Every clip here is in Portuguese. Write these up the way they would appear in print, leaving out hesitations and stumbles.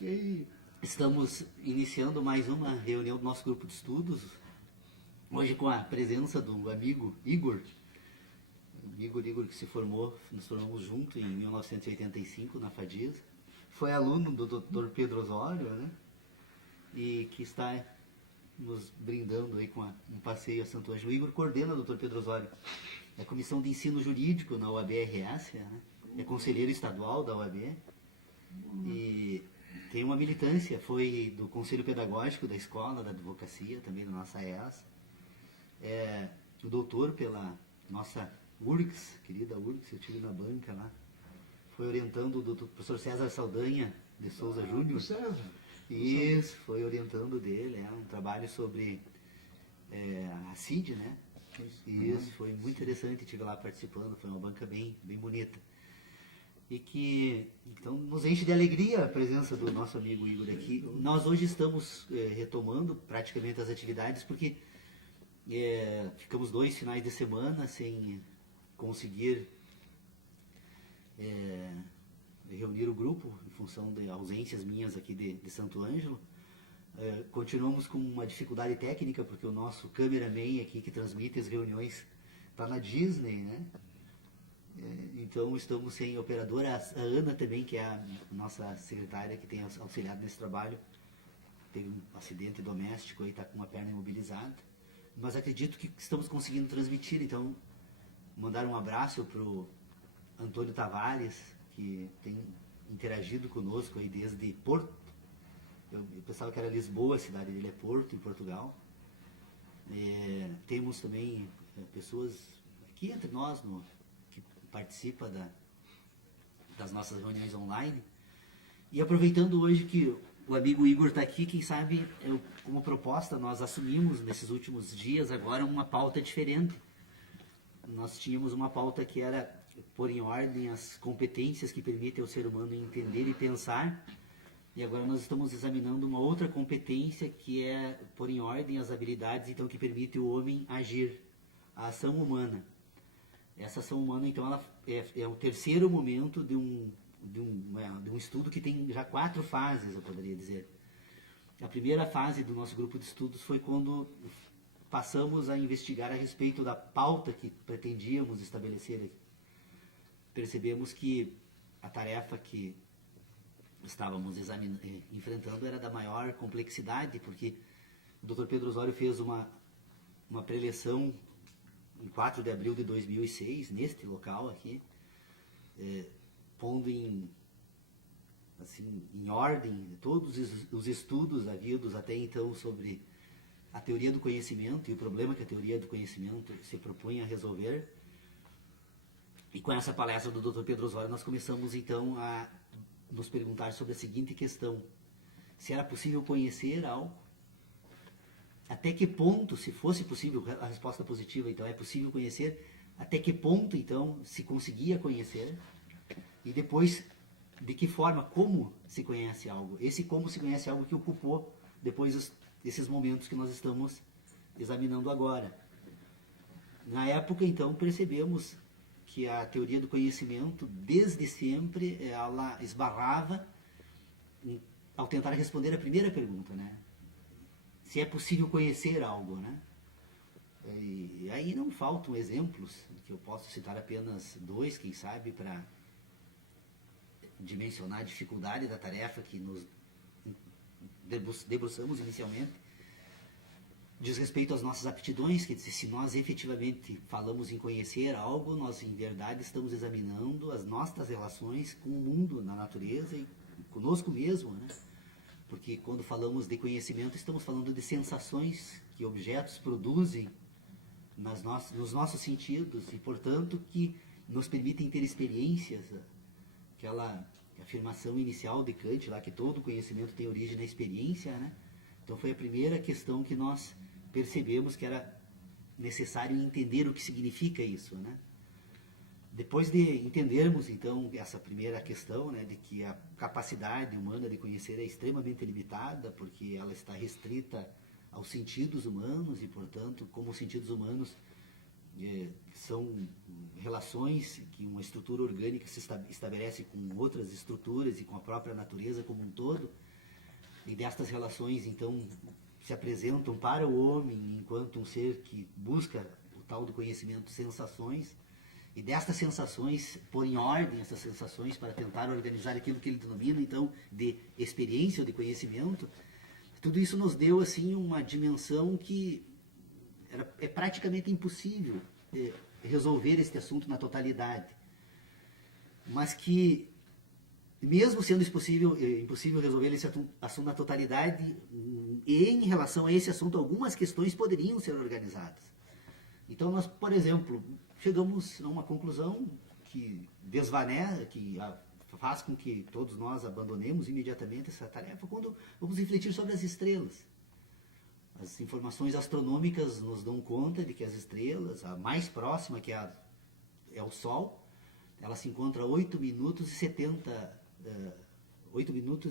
Ok. Estamos iniciando mais uma reunião do nosso grupo de estudos, hoje com a presença do amigo Igor. Igor que nos formamos juntos em 1985 na FADIS. Foi aluno do Dr. Pedro Osório, né? E que está nos brindando aí com um passeio a Santo Ângelo. O Igor coordena o Dr. Pedro Osório, a Comissão de Ensino Jurídico na UAB-RS, né? É conselheiro estadual da UAB e tem uma militância, foi do Conselho Pedagógico da Escola, da Advocacia, também da nossa EAS. É o doutor pela nossa URGS, querida URGS, eu tive na banca lá. Foi orientando o doutor, professor César Saldanha de Souza Júnior. César. Isso, foi orientando dele, um trabalho sobre a CID, né? Isso, foi muito interessante, estive lá participando, foi uma banca bem bonita. E que, então, nos enche de alegria a presença do nosso amigo Igor aqui. Nós hoje estamos retomando praticamente as atividades, porque ficamos 2 finais de semana sem conseguir reunir o grupo, em função de ausências minhas aqui de Santo Ângelo. Continuamos com uma dificuldade técnica, porque o nosso cameraman aqui, que transmite as reuniões, está na Disney, né? Então estamos sem operadora. A Ana também, que é a nossa secretária, que tem auxiliado nesse trabalho, teve um acidente doméstico e está com uma perna imobilizada. Mas acredito que estamos conseguindo transmitir, então mandar um abraço para o Antônio Tavares, que tem interagido conosco aí desde Porto. Eu pensava que era Lisboa, a cidade dele é Porto, em Portugal. Temos também pessoas aqui entre nós que participam das nossas reuniões online. E aproveitando hoje que o amigo Igor está aqui, quem sabe, como proposta, nós assumimos nesses últimos dias agora uma pauta diferente. Nós tínhamos uma pauta que era pôr em ordem as competências que permitem ao ser humano entender e pensar. E agora nós estamos examinando uma outra competência que é pôr em ordem as habilidades então que permite o homem agir, a ação humana. Essa ação humana, então, ela é o terceiro momento de um estudo que tem já 4 fases, eu poderia dizer. A primeira fase do nosso grupo de estudos foi quando passamos a investigar a respeito da pauta que pretendíamos estabelecer. Percebemos que a tarefa que estávamos enfrentando era da maior complexidade, porque o Dr. Pedro Osório fez uma preleção em 4 de abril de 2006, neste local aqui, pondo em ordem todos os estudos havidos até então sobre a teoria do conhecimento e o problema que a teoria do conhecimento se propunha a resolver. E com essa palestra do Dr. Pedro Osório, nós começamos então a nos perguntar sobre a seguinte questão: se era possível conhecer algo, até que ponto, se fosse possível, a resposta positiva, então, é possível conhecer, até que ponto, então, se conseguia conhecer, e depois, de que forma, como se conhece algo. Esse como se conhece algo que ocupou depois esses momentos que nós estamos examinando agora. Na época, então, percebemos que a teoria do conhecimento, desde sempre, ela esbarrava ao tentar responder a primeira pergunta, né? Se é possível conhecer algo, né? E aí não faltam exemplos, que eu posso citar apenas 2, quem sabe, para dimensionar a dificuldade da tarefa que nos debruçamos inicialmente. Diz respeito às nossas aptidões, que se nós efetivamente falamos em conhecer algo, nós em verdade estamos examinando as nossas relações com o mundo, na natureza e conosco mesmo, né? Porque quando falamos de conhecimento, estamos falando de sensações que objetos produzem nos nossos sentidos e, portanto, que nos permitem ter experiências. Aquela afirmação inicial de Kant, lá que todo conhecimento tem origem na experiência, né? Então foi a primeira questão que nós percebemos que era necessário entender o que significa isso, né? Depois de entendermos, então, essa primeira questão, né, de que a capacidade humana de conhecer é extremamente limitada, porque ela está restrita aos sentidos humanos e, portanto, como os sentidos humanos são relações que uma estrutura orgânica se estabelece com outras estruturas e com a própria natureza como um todo, e destas relações, então, se apresentam para o homem enquanto um ser que busca o tal do conhecimento, sensações, e destas sensações, pôr em ordem essas sensações para tentar organizar aquilo que ele denomina, então, de experiência ou de conhecimento. Tudo isso nos deu, assim, uma dimensão que é praticamente impossível resolver este assunto na totalidade. Mas que, mesmo sendo impossível resolver esse assunto na totalidade, em relação a esse assunto, algumas questões poderiam ser organizadas. Então, nós, por exemplo, chegamos a uma conclusão que desvanece, que faz com que todos nós abandonemos imediatamente essa tarefa quando vamos refletir sobre as estrelas. As informações astronômicas nos dão conta de que as estrelas, a mais próxima, que é o Sol, ela se encontra a 8 minutos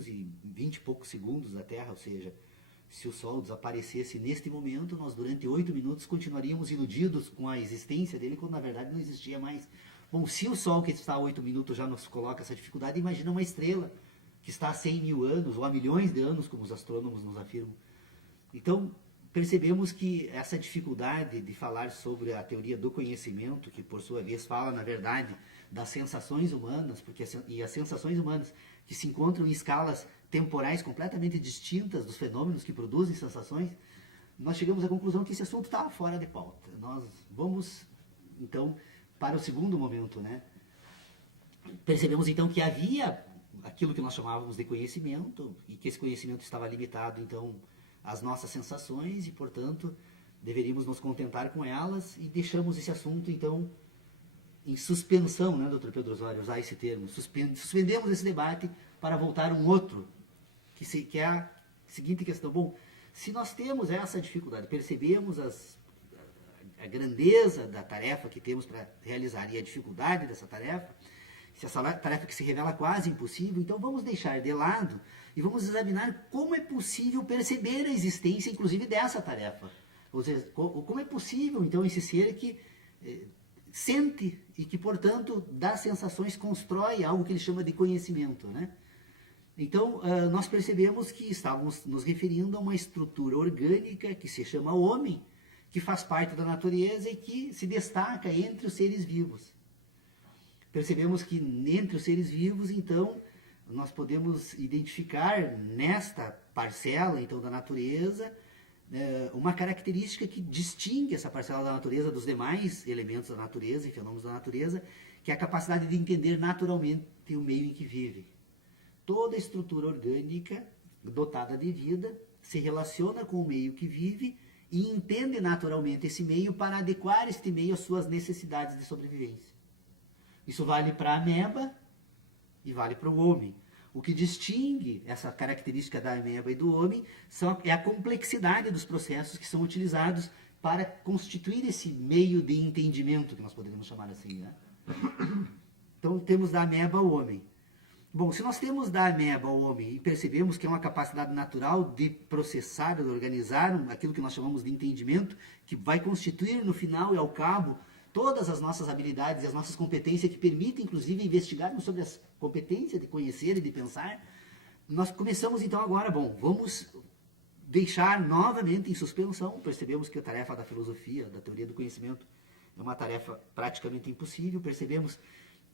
e 20 e poucos segundos da Terra, ou seja, se o Sol desaparecesse neste momento, nós durante 8 minutos continuaríamos iludidos com a existência dele, quando na verdade não existia mais. Bom, se o Sol que está a 8 minutos já nos coloca essa dificuldade, imagina uma estrela que está a 100 mil anos, ou a milhões de anos, como os astrônomos nos afirmam. Então, percebemos que essa dificuldade de falar sobre a teoria do conhecimento, que por sua vez fala, na verdade, das sensações humanas, e as sensações humanas que se encontram em escalas temporais completamente distintas dos fenômenos que produzem sensações, nós chegamos à conclusão que esse assunto estava fora de pauta. Nós vamos, então, para o segundo momento, né? Percebemos, então, que havia aquilo que nós chamávamos de conhecimento, e que esse conhecimento estava limitado, então, às nossas sensações, e, portanto, deveríamos nos contentar com elas, e deixamos esse assunto, então, em suspensão, né, Dr. Pedro Osório, usar esse termo. Suspendemos esse debate para voltar a um outro, que é a seguinte questão. Bom, se nós temos essa dificuldade, percebemos a grandeza da tarefa que temos para realizar e a dificuldade dessa tarefa, se essa tarefa que se revela quase impossível, então vamos deixar de lado e vamos examinar como é possível perceber a existência, inclusive, dessa tarefa. Ou seja, como é possível, então, esse ser que sente e que, portanto, das sensações constrói algo que ele chama de conhecimento, né? Então, nós percebemos que estávamos nos referindo a uma estrutura orgânica que se chama homem, que faz parte da natureza e que se destaca entre os seres vivos. Percebemos que entre os seres vivos, então, nós podemos identificar nesta parcela, então, da natureza, uma característica que distingue essa parcela da natureza dos demais elementos da natureza e fenômenos da natureza, que é a capacidade de entender naturalmente o meio em que vive. Toda estrutura orgânica dotada de vida se relaciona com o meio que vive e entende naturalmente esse meio para adequar este meio às suas necessidades de sobrevivência. Isso vale para a ameba e vale para o homem. O que distingue essa característica da ameba e do homem é a complexidade dos processos que são utilizados para constituir esse meio de entendimento, que nós poderíamos chamar assim, né? Então, temos da ameba o homem. Bom, se nós temos da ameba o homem e percebemos que é uma capacidade natural de processar, de organizar aquilo que nós chamamos de entendimento, que vai constituir no final e ao cabo todas as nossas habilidades e as nossas competências que permitem, inclusive, investigarmos sobre as competências de conhecer e de pensar, nós começamos então agora, bom, vamos deixar novamente em suspensão. Percebemos que a tarefa da filosofia, da teoria do conhecimento, é uma tarefa praticamente impossível. Percebemos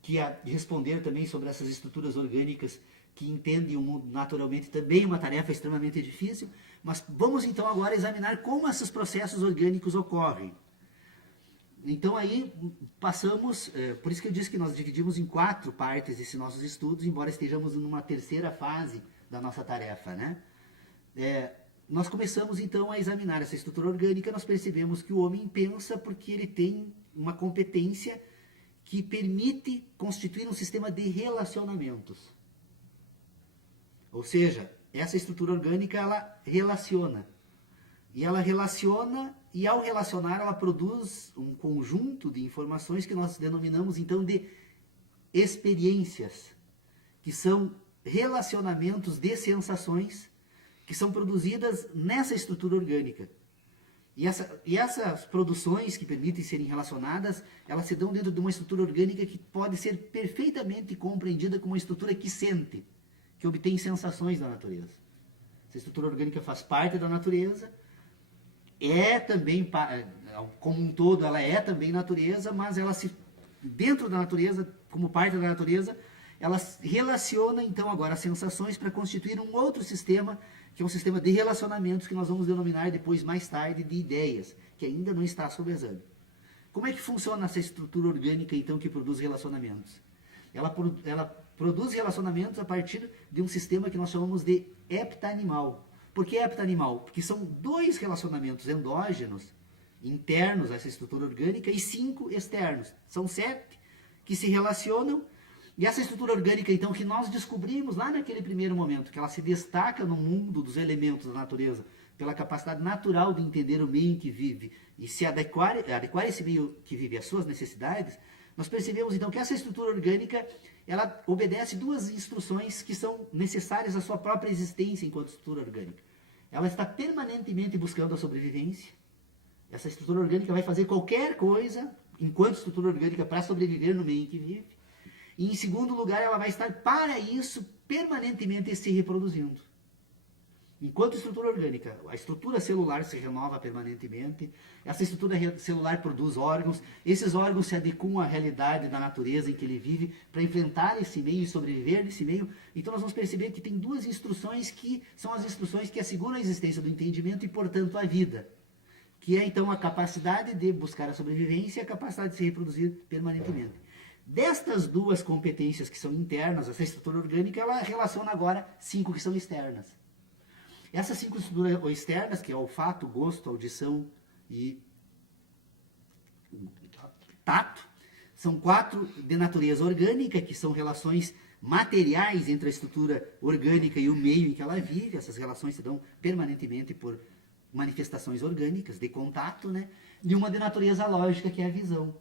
que responder também sobre essas estruturas orgânicas que entendem o mundo naturalmente também é uma tarefa extremamente difícil, mas vamos então agora examinar como esses processos orgânicos ocorrem. Então aí passamos, por isso que eu disse que nós dividimos em 4 partes esses nossos estudos, embora estejamos numa terceira fase da nossa tarefa, né? Nós começamos então a examinar essa estrutura orgânica. Nós percebemos que o homem pensa porque ele tem uma competência que permite constituir um sistema de relacionamentos. Ou seja, essa estrutura orgânica, ela relaciona. E ela relaciona, e ao relacionar, ela produz um conjunto de informações que nós denominamos, então, de experiências, que são relacionamentos de sensações que são produzidas nessa estrutura orgânica. E essas produções que permitem serem relacionadas, elas se dão dentro de uma estrutura orgânica que pode ser perfeitamente compreendida como uma estrutura que sente, que obtém sensações da natureza. Essa estrutura orgânica faz parte da natureza, é também, como um todo, ela é também natureza, mas ela se, dentro da natureza, como parte da natureza, ela relaciona então agora as sensações para constituir um outro sistema, que é um sistema de relacionamentos que nós vamos denominar depois, mais tarde, de ideias, que ainda não está sob exame. Como é que funciona essa estrutura orgânica então que produz relacionamentos? Ela produz relacionamentos a partir de um sistema que nós chamamos de heptanimal. Por que heptanimal? Porque são 2 relacionamentos endógenos, internos a essa estrutura orgânica, e 5 externos. São 7 que se relacionam. E essa estrutura orgânica, então, que nós descobrimos lá naquele primeiro momento, que ela se destaca no mundo dos elementos da natureza, pela capacidade natural de entender o meio em que vive e se adequar esse meio que vive às suas necessidades, nós percebemos, então, que essa estrutura orgânica, ela obedece 2 instruções que são necessárias à sua própria existência enquanto estrutura orgânica. Ela está permanentemente buscando a sobrevivência. Essa estrutura orgânica vai fazer qualquer coisa, enquanto estrutura orgânica, para sobreviver no meio em que vive. E, em segundo lugar, ela vai estar, para isso, permanentemente se reproduzindo. Enquanto estrutura orgânica, a estrutura celular se renova permanentemente, essa estrutura celular produz órgãos, esses órgãos se adequam à realidade da natureza em que ele vive para enfrentar esse meio e sobreviver nesse meio. Então nós vamos perceber que tem 2 instruções que são as instruções que asseguram a existência do entendimento e, portanto, a vida. Que é, então, a capacidade de buscar a sobrevivência e a capacidade de se reproduzir permanentemente. Destas 2 competências que são internas, essa estrutura orgânica, ela relaciona agora 5 que são externas. Essas 5 estruturas externas, que é olfato, gosto, audição e tato, são 4 de natureza orgânica, que são relações materiais entre a estrutura orgânica e o meio em que ela vive. Essas relações se dão permanentemente por manifestações orgânicas de contato, né? E uma de natureza lógica, que é a visão.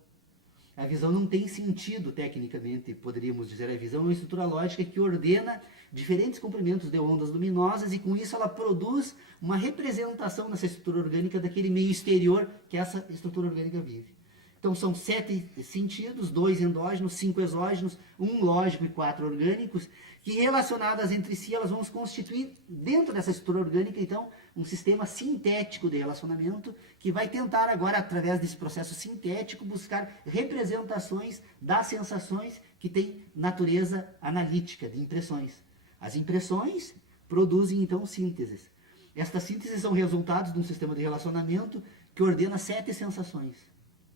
A visão não tem sentido, tecnicamente, poderíamos dizer. A visão é uma estrutura lógica que ordena diferentes comprimentos de ondas luminosas e, com isso, ela produz uma representação nessa estrutura orgânica daquele meio exterior que essa estrutura orgânica vive. Então, são 7 sentidos, 2 endógenos, 5 exógenos, 1 lógico e 4 orgânicos, que, relacionadas entre si, elas vão constituir, dentro dessa estrutura orgânica, então, um sistema sintético de relacionamento que vai tentar agora, através desse processo sintético, buscar representações das sensações que têm natureza analítica, de impressões. As impressões produzem, então, sínteses. Estas sínteses são resultados de um sistema de relacionamento que ordena 7 sensações.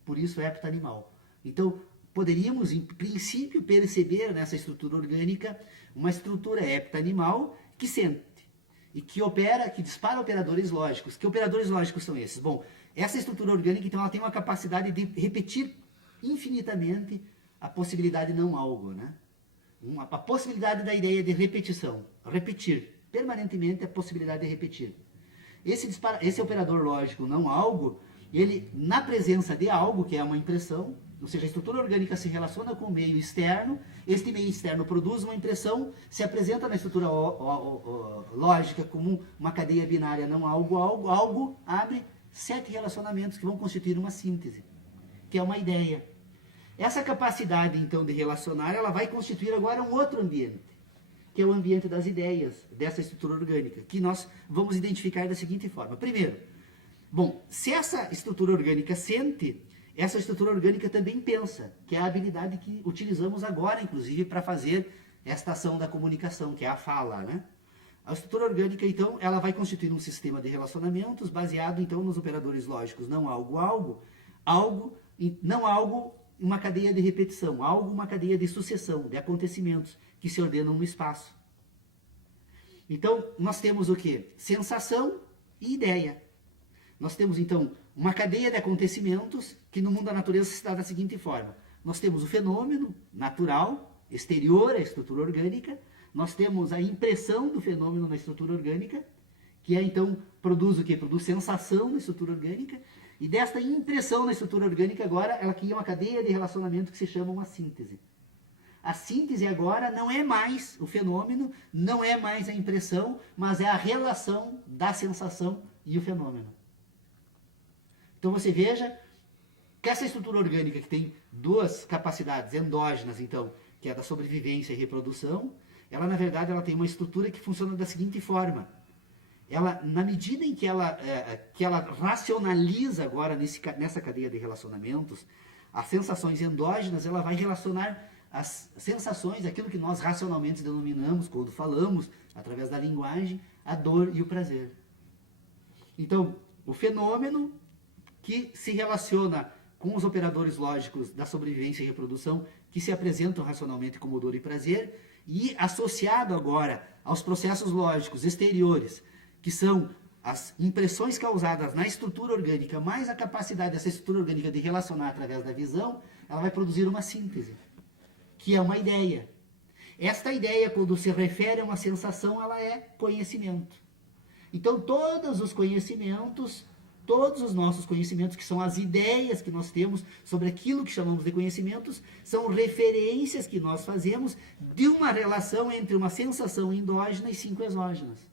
Por isso, heptanimal. Então, poderíamos, em princípio, perceber nessa estrutura orgânica uma estrutura heptanimal que sente e que opera, que dispara operadores lógicos. Que operadores lógicos são esses? Bom, essa estrutura orgânica, então, ela tem uma capacidade de repetir infinitamente a possibilidade não algo, né? A possibilidade da ideia de repetição. Repetir permanentemente a possibilidade de repetir. Esse operador lógico não algo, ele, na presença de algo, que é uma impressão, ou seja, a estrutura orgânica se relaciona com o meio externo, este meio externo produz uma impressão, se apresenta na estrutura lógica como uma cadeia binária não algo, algo abre 7 relacionamentos que vão constituir uma síntese, que é uma ideia. Essa capacidade, então, de relacionar, ela vai constituir agora um outro ambiente, que é o ambiente das ideias, dessa estrutura orgânica, que nós vamos identificar da seguinte forma. Primeiro, bom, se essa estrutura orgânica sente, essa estrutura orgânica também pensa, que é a habilidade que utilizamos agora, inclusive, para fazer esta ação da comunicação, que é a fala, né? A estrutura orgânica, então, ela vai constituir um sistema de relacionamentos baseado, então, nos operadores lógicos não algo, não algo, uma cadeia de repetição, algo, uma cadeia de sucessão, de acontecimentos que se ordenam no espaço. Então, nós temos o quê? Sensação e ideia. Nós temos, então, uma cadeia de acontecimentos que no mundo da natureza se dá da seguinte forma. Nós temos o fenômeno natural, exterior à estrutura orgânica. Nós temos a impressão do fenômeno na estrutura orgânica, que é, então, produz o quê? Produz sensação na estrutura orgânica. E desta impressão na estrutura orgânica, agora, ela cria uma cadeia de relacionamento que se chama uma síntese. A síntese agora não é mais o fenômeno, não é mais a impressão, mas é a relação da sensação e o fenômeno. Então você veja que essa estrutura orgânica, que tem 2 capacidades endógenas, então, que é da sobrevivência e reprodução, ela, na verdade, ela tem uma estrutura que funciona da seguinte forma. ela, na medida em que ela racionaliza agora nessa cadeia de relacionamentos, as sensações endógenas, ela vai relacionar as sensações, aquilo que nós racionalmente denominamos, quando falamos, através da linguagem, a dor e o prazer. Então, o fenômeno que se relaciona com os operadores lógicos da sobrevivência e reprodução, que se apresentam racionalmente como dor e prazer, e associado agora aos processos lógicos exteriores, que são as impressões causadas na estrutura orgânica, mais a capacidade dessa estrutura orgânica de relacionar através da visão, ela vai produzir uma síntese, que é uma ideia. Esta ideia, quando se refere a uma sensação, ela é conhecimento. Então, todos os conhecimentos, todos os nossos conhecimentos, que são as ideias que nós temos sobre aquilo que chamamos de conhecimentos, são referências que nós fazemos de uma relação entre uma sensação endógena e 5 exógenas.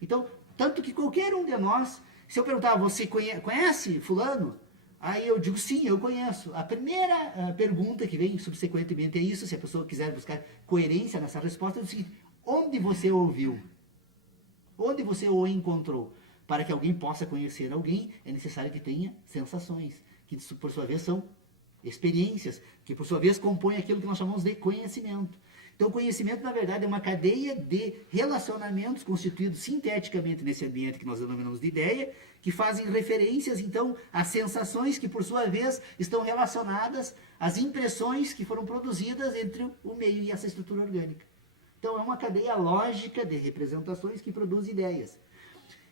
Então, tanto que qualquer um de nós, se eu perguntar, você conhece fulano? Aí eu digo, sim, eu conheço. A primeira pergunta que vem subsequentemente é isso, se a pessoa quiser buscar coerência nessa resposta, é o seguinte: onde você ouviu? Onde você o encontrou? Para que alguém possa conhecer alguém, é necessário que tenha sensações, que por sua vez são experiências, que por sua vez compõem aquilo que nós chamamos de conhecimento. Então, o conhecimento, na verdade, é uma cadeia de relacionamentos constituídos sinteticamente nesse ambiente que nós denominamos de ideia, que fazem referências, então, às sensações que, por sua vez, estão relacionadas às impressões que foram produzidas entre o meio e essa estrutura orgânica. Então, é uma cadeia lógica de representações que produz ideias.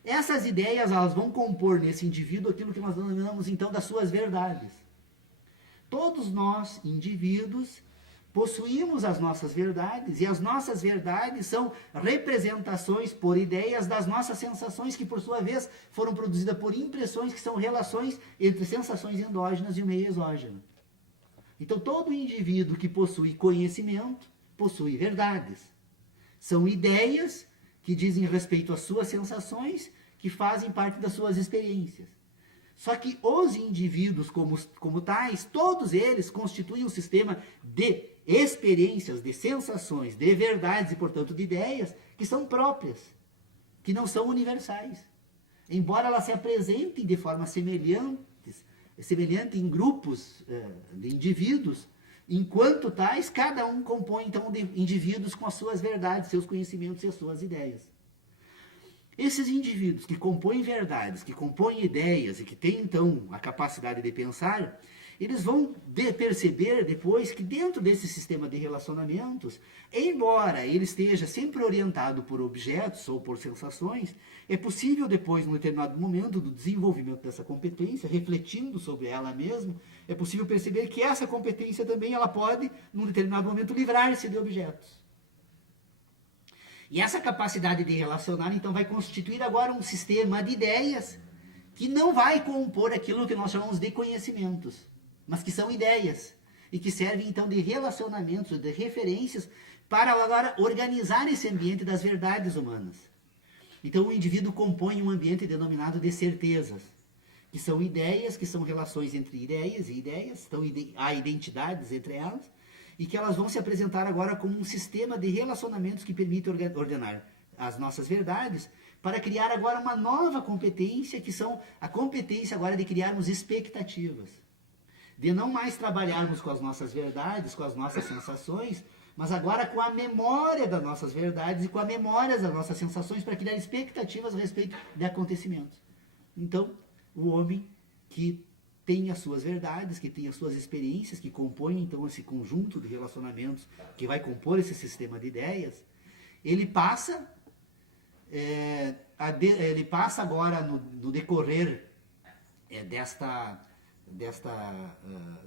Essas ideias, elas vão compor nesse indivíduo aquilo que nós denominamos, então, das suas verdades. Todos nós, indivíduos, possuímos as nossas verdades, e as nossas verdades são representações por ideias das nossas sensações, que por sua vez foram produzidas por impressões, que são relações entre sensações endógenas e o meio exógeno. Então, todo indivíduo que possui conhecimento, possui verdades. São ideias que dizem respeito às suas sensações, que fazem parte das suas experiências. Só que os indivíduos como tais, todos eles constituem um sistema de experiências, de sensações, de verdades e, portanto, de ideias que são próprias, que não são universais. Embora elas se apresentem de forma semelhante em grupos de indivíduos, enquanto tais, cada um compõe, então, de indivíduos com as suas verdades, seus conhecimentos e as suas ideias. Esses indivíduos que compõem verdades, que compõem ideias e que têm, então, a capacidade de pensar, eles vão perceber depois que dentro desse sistema de relacionamentos, embora ele esteja sempre orientado por objetos ou por sensações, é possível depois, num determinado momento do desenvolvimento dessa competência, refletindo sobre ela mesma, é possível perceber que essa competência também ela pode, num determinado momento, livrar-se de objetos. E essa capacidade de relacionar, então, vai constituir agora um sistema de ideias que não vai compor aquilo que nós chamamos de conhecimentos, mas que são ideias e que servem, então, de relacionamentos, de referências para agora organizar esse ambiente das verdades humanas. Então, o indivíduo compõe um ambiente denominado de certezas, que são ideias, que são relações entre ideias e ideias, então há identidades entre elas, e que elas vão se apresentar agora como um sistema de relacionamentos que permite ordenar as nossas verdades para criar agora uma nova competência, que são a competência agora de criarmos expectativas. De não mais trabalharmos com as nossas verdades, com as nossas sensações, mas agora com a memória das nossas verdades e com a memória das nossas sensações para criar expectativas a respeito de acontecimentos. Então, o homem que tem as suas verdades, que tem as suas experiências, que compõem então esse conjunto de relacionamentos que vai compor esse sistema de ideias, ele passa agora no decorrer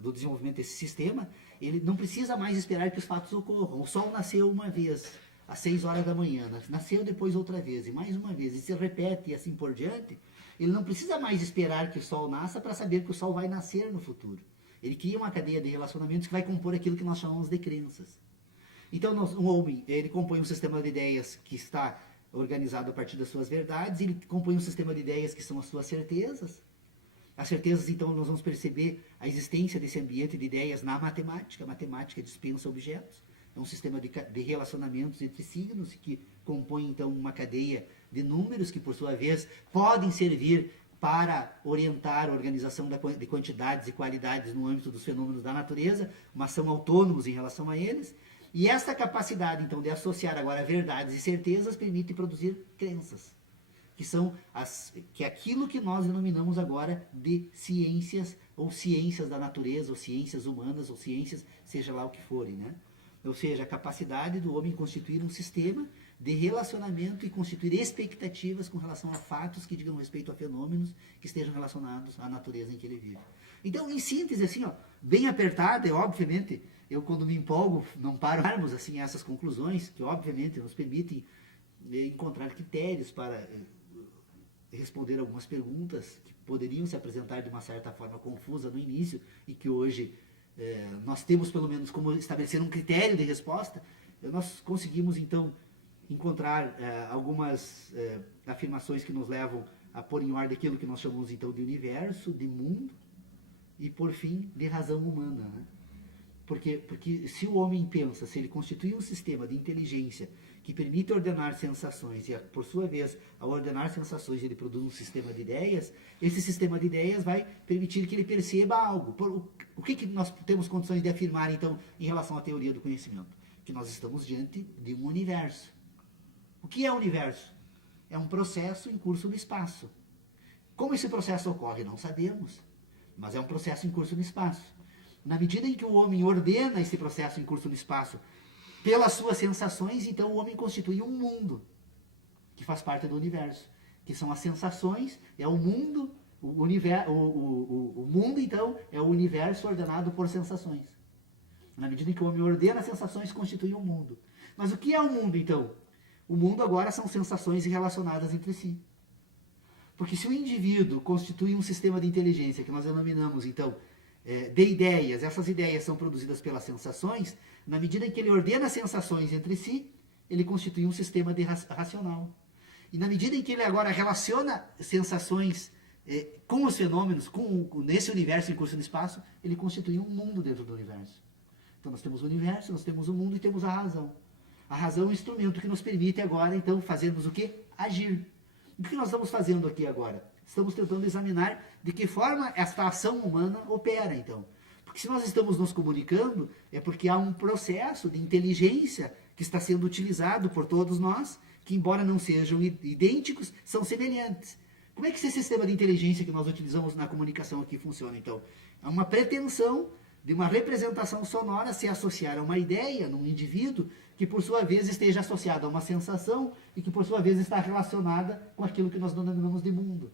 do desenvolvimento desse sistema, ele não precisa mais esperar que os fatos ocorram. O Sol nasceu uma vez, às 6 horas da manhã, nasceu depois outra vez, e mais uma vez, e se repete e assim por diante. Ele não precisa mais esperar que o Sol nasça para saber que o Sol vai nascer no futuro. Ele cria uma cadeia de relacionamentos que vai compor aquilo que nós chamamos de crenças. Então, um homem, ele compõe um sistema de ideias que está organizado a partir das suas verdades, ele compõe um sistema de ideias que são as suas certezas. As certezas, então, nós vamos perceber a existência desse ambiente de ideias na matemática. A matemática dispensa objetos. É um sistema de relacionamentos entre signos que compõem então uma cadeia de números que, por sua vez, podem servir para orientar a organização de quantidades e qualidades no âmbito dos fenômenos da natureza, mas são autônomos em relação a eles. E essa capacidade, então, de associar agora verdades e certezas permite produzir crenças, que é aquilo que nós denominamos agora de ciências, ou ciências da natureza, ou ciências humanas, ou ciências, seja lá o que forem, né? Ou seja, a capacidade do homem constituir um sistema de relacionamento e constituir expectativas com relação a fatos que digam respeito a fenômenos que estejam relacionados à natureza em que ele vive. Então, em síntese, assim, ó, bem apertada, e obviamente, eu quando me empolgo, não pararmos assim essas conclusões, que obviamente nos permitem encontrar critérios para responder algumas perguntas que poderiam se apresentar de uma certa forma confusa no início e que hoje nós temos pelo menos como estabelecer um critério de resposta. Nós conseguimos então encontrar algumas afirmações que nos levam a pôr em ordem aquilo que nós chamamos então de universo, de mundo e por fim de razão humana, né? Porque se o homem pensa, se ele constitui um sistema de inteligência que permite ordenar sensações e, por sua vez, ao ordenar sensações ele produz um sistema de ideias, esse sistema de ideias vai permitir que ele perceba algo. O que nós temos condições de afirmar, então, em relação à teoria do conhecimento? Que nós estamos diante de um universo. O que é o universo? É um processo em curso no espaço. Como esse processo ocorre? Não sabemos, mas é um processo em curso no espaço. Na medida em que o homem ordena esse processo em curso no espaço pelas suas sensações, então o homem constitui um mundo que faz parte do universo, que são as sensações, é o mundo, o mundo então é o universo ordenado por sensações. Na medida em que o homem ordena as sensações, constitui um mundo. Mas o que é o mundo então? O mundo agora são sensações relacionadas entre si. Porque se o indivíduo constitui um sistema de inteligência que nós denominamos então de ideias, essas ideias são produzidas pelas sensações, na medida em que ele ordena as sensações entre si, ele constitui um sistema racional. E na medida em que ele agora relaciona sensações com os fenômenos, nesse universo em curso no espaço, ele constitui um mundo dentro do universo. Então nós temos o universo, nós temos o mundo e temos a razão. A razão é um instrumento que nos permite agora, então, fazermos o quê? Agir. O que nós estamos fazendo aqui agora? Estamos tentando examinar de que forma esta ação humana opera, então. Porque se nós estamos nos comunicando, é porque há um processo de inteligência que está sendo utilizado por todos nós, que embora não sejam idênticos, são semelhantes. Como é que esse sistema de inteligência que nós utilizamos na comunicação aqui funciona, então? É uma pretensão de uma representação sonora se associar a uma ideia num indivíduo que, por sua vez, esteja associada a uma sensação e que, por sua vez, está relacionada com aquilo que nós denominamos de mundo.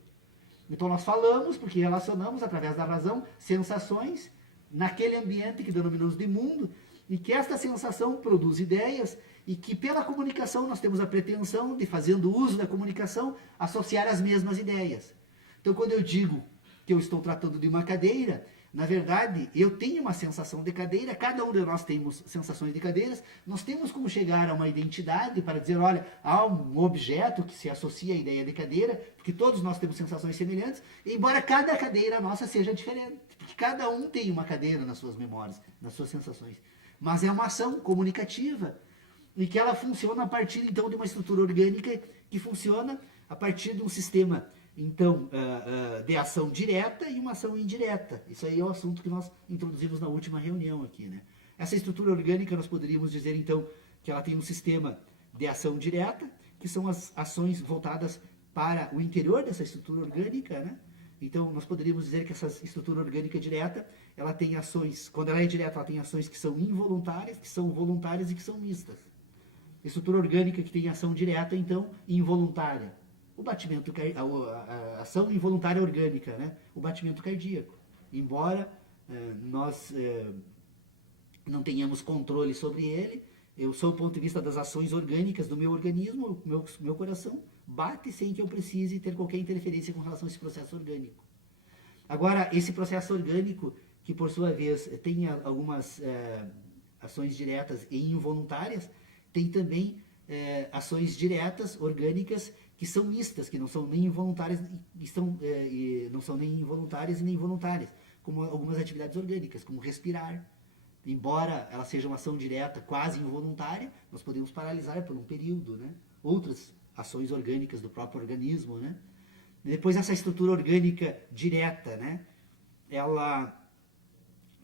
Então nós falamos, porque relacionamos através da razão, sensações naquele ambiente que denominamos de mundo, e que esta sensação produz ideias, e que pela comunicação nós temos a pretensão de, fazendo uso da comunicação, associar as mesmas ideias. Então quando eu digo que eu estou tratando de uma cadeira, na verdade eu tenho uma sensação de cadeira, cada um de nós temos sensações de cadeiras, nós temos como chegar a uma identidade para dizer, olha, há um objeto que se associa à ideia de cadeira, porque todos nós temos sensações semelhantes, embora cada cadeira nossa seja diferente, porque cada um tem uma cadeira nas suas memórias, nas suas sensações. Mas é uma ação comunicativa, e que ela funciona a partir então de uma estrutura orgânica que funciona a partir de um sistema então de ação direta e uma ação indireta. Isso aí é o assunto que nós introduzimos na última reunião aqui, né? Essa estrutura orgânica nós poderíamos dizer então que ela tem um sistema de ação direta, que são as ações voltadas para o interior dessa estrutura orgânica, né? Então nós poderíamos dizer que essa estrutura orgânica direta, ela tem ações, quando ela é direta, ela tem ações que são involuntárias, que são voluntárias e que são mistas. Estrutura orgânica que tem ação direta, então, involuntária. O batimento, a ação involuntária orgânica, né? O batimento cardíaco. Embora nós não tenhamos controle sobre ele, eu, sob o ponto de vista das ações orgânicas do meu organismo, meu coração bate sem que eu precise ter qualquer interferência com relação a esse processo orgânico. Agora, esse processo orgânico, que por sua vez tem algumas ações diretas e involuntárias, tem também ações diretas, orgânicas, que são mistas, que não são nem involuntárias, não são nem involuntárias e nem voluntárias, como algumas atividades orgânicas, como respirar. Embora ela seja uma ação direta, quase involuntária, nós podemos paralisar por um período, né? outras ações orgânicas do próprio organismo, né? Depois essa estrutura orgânica direta, né? Ela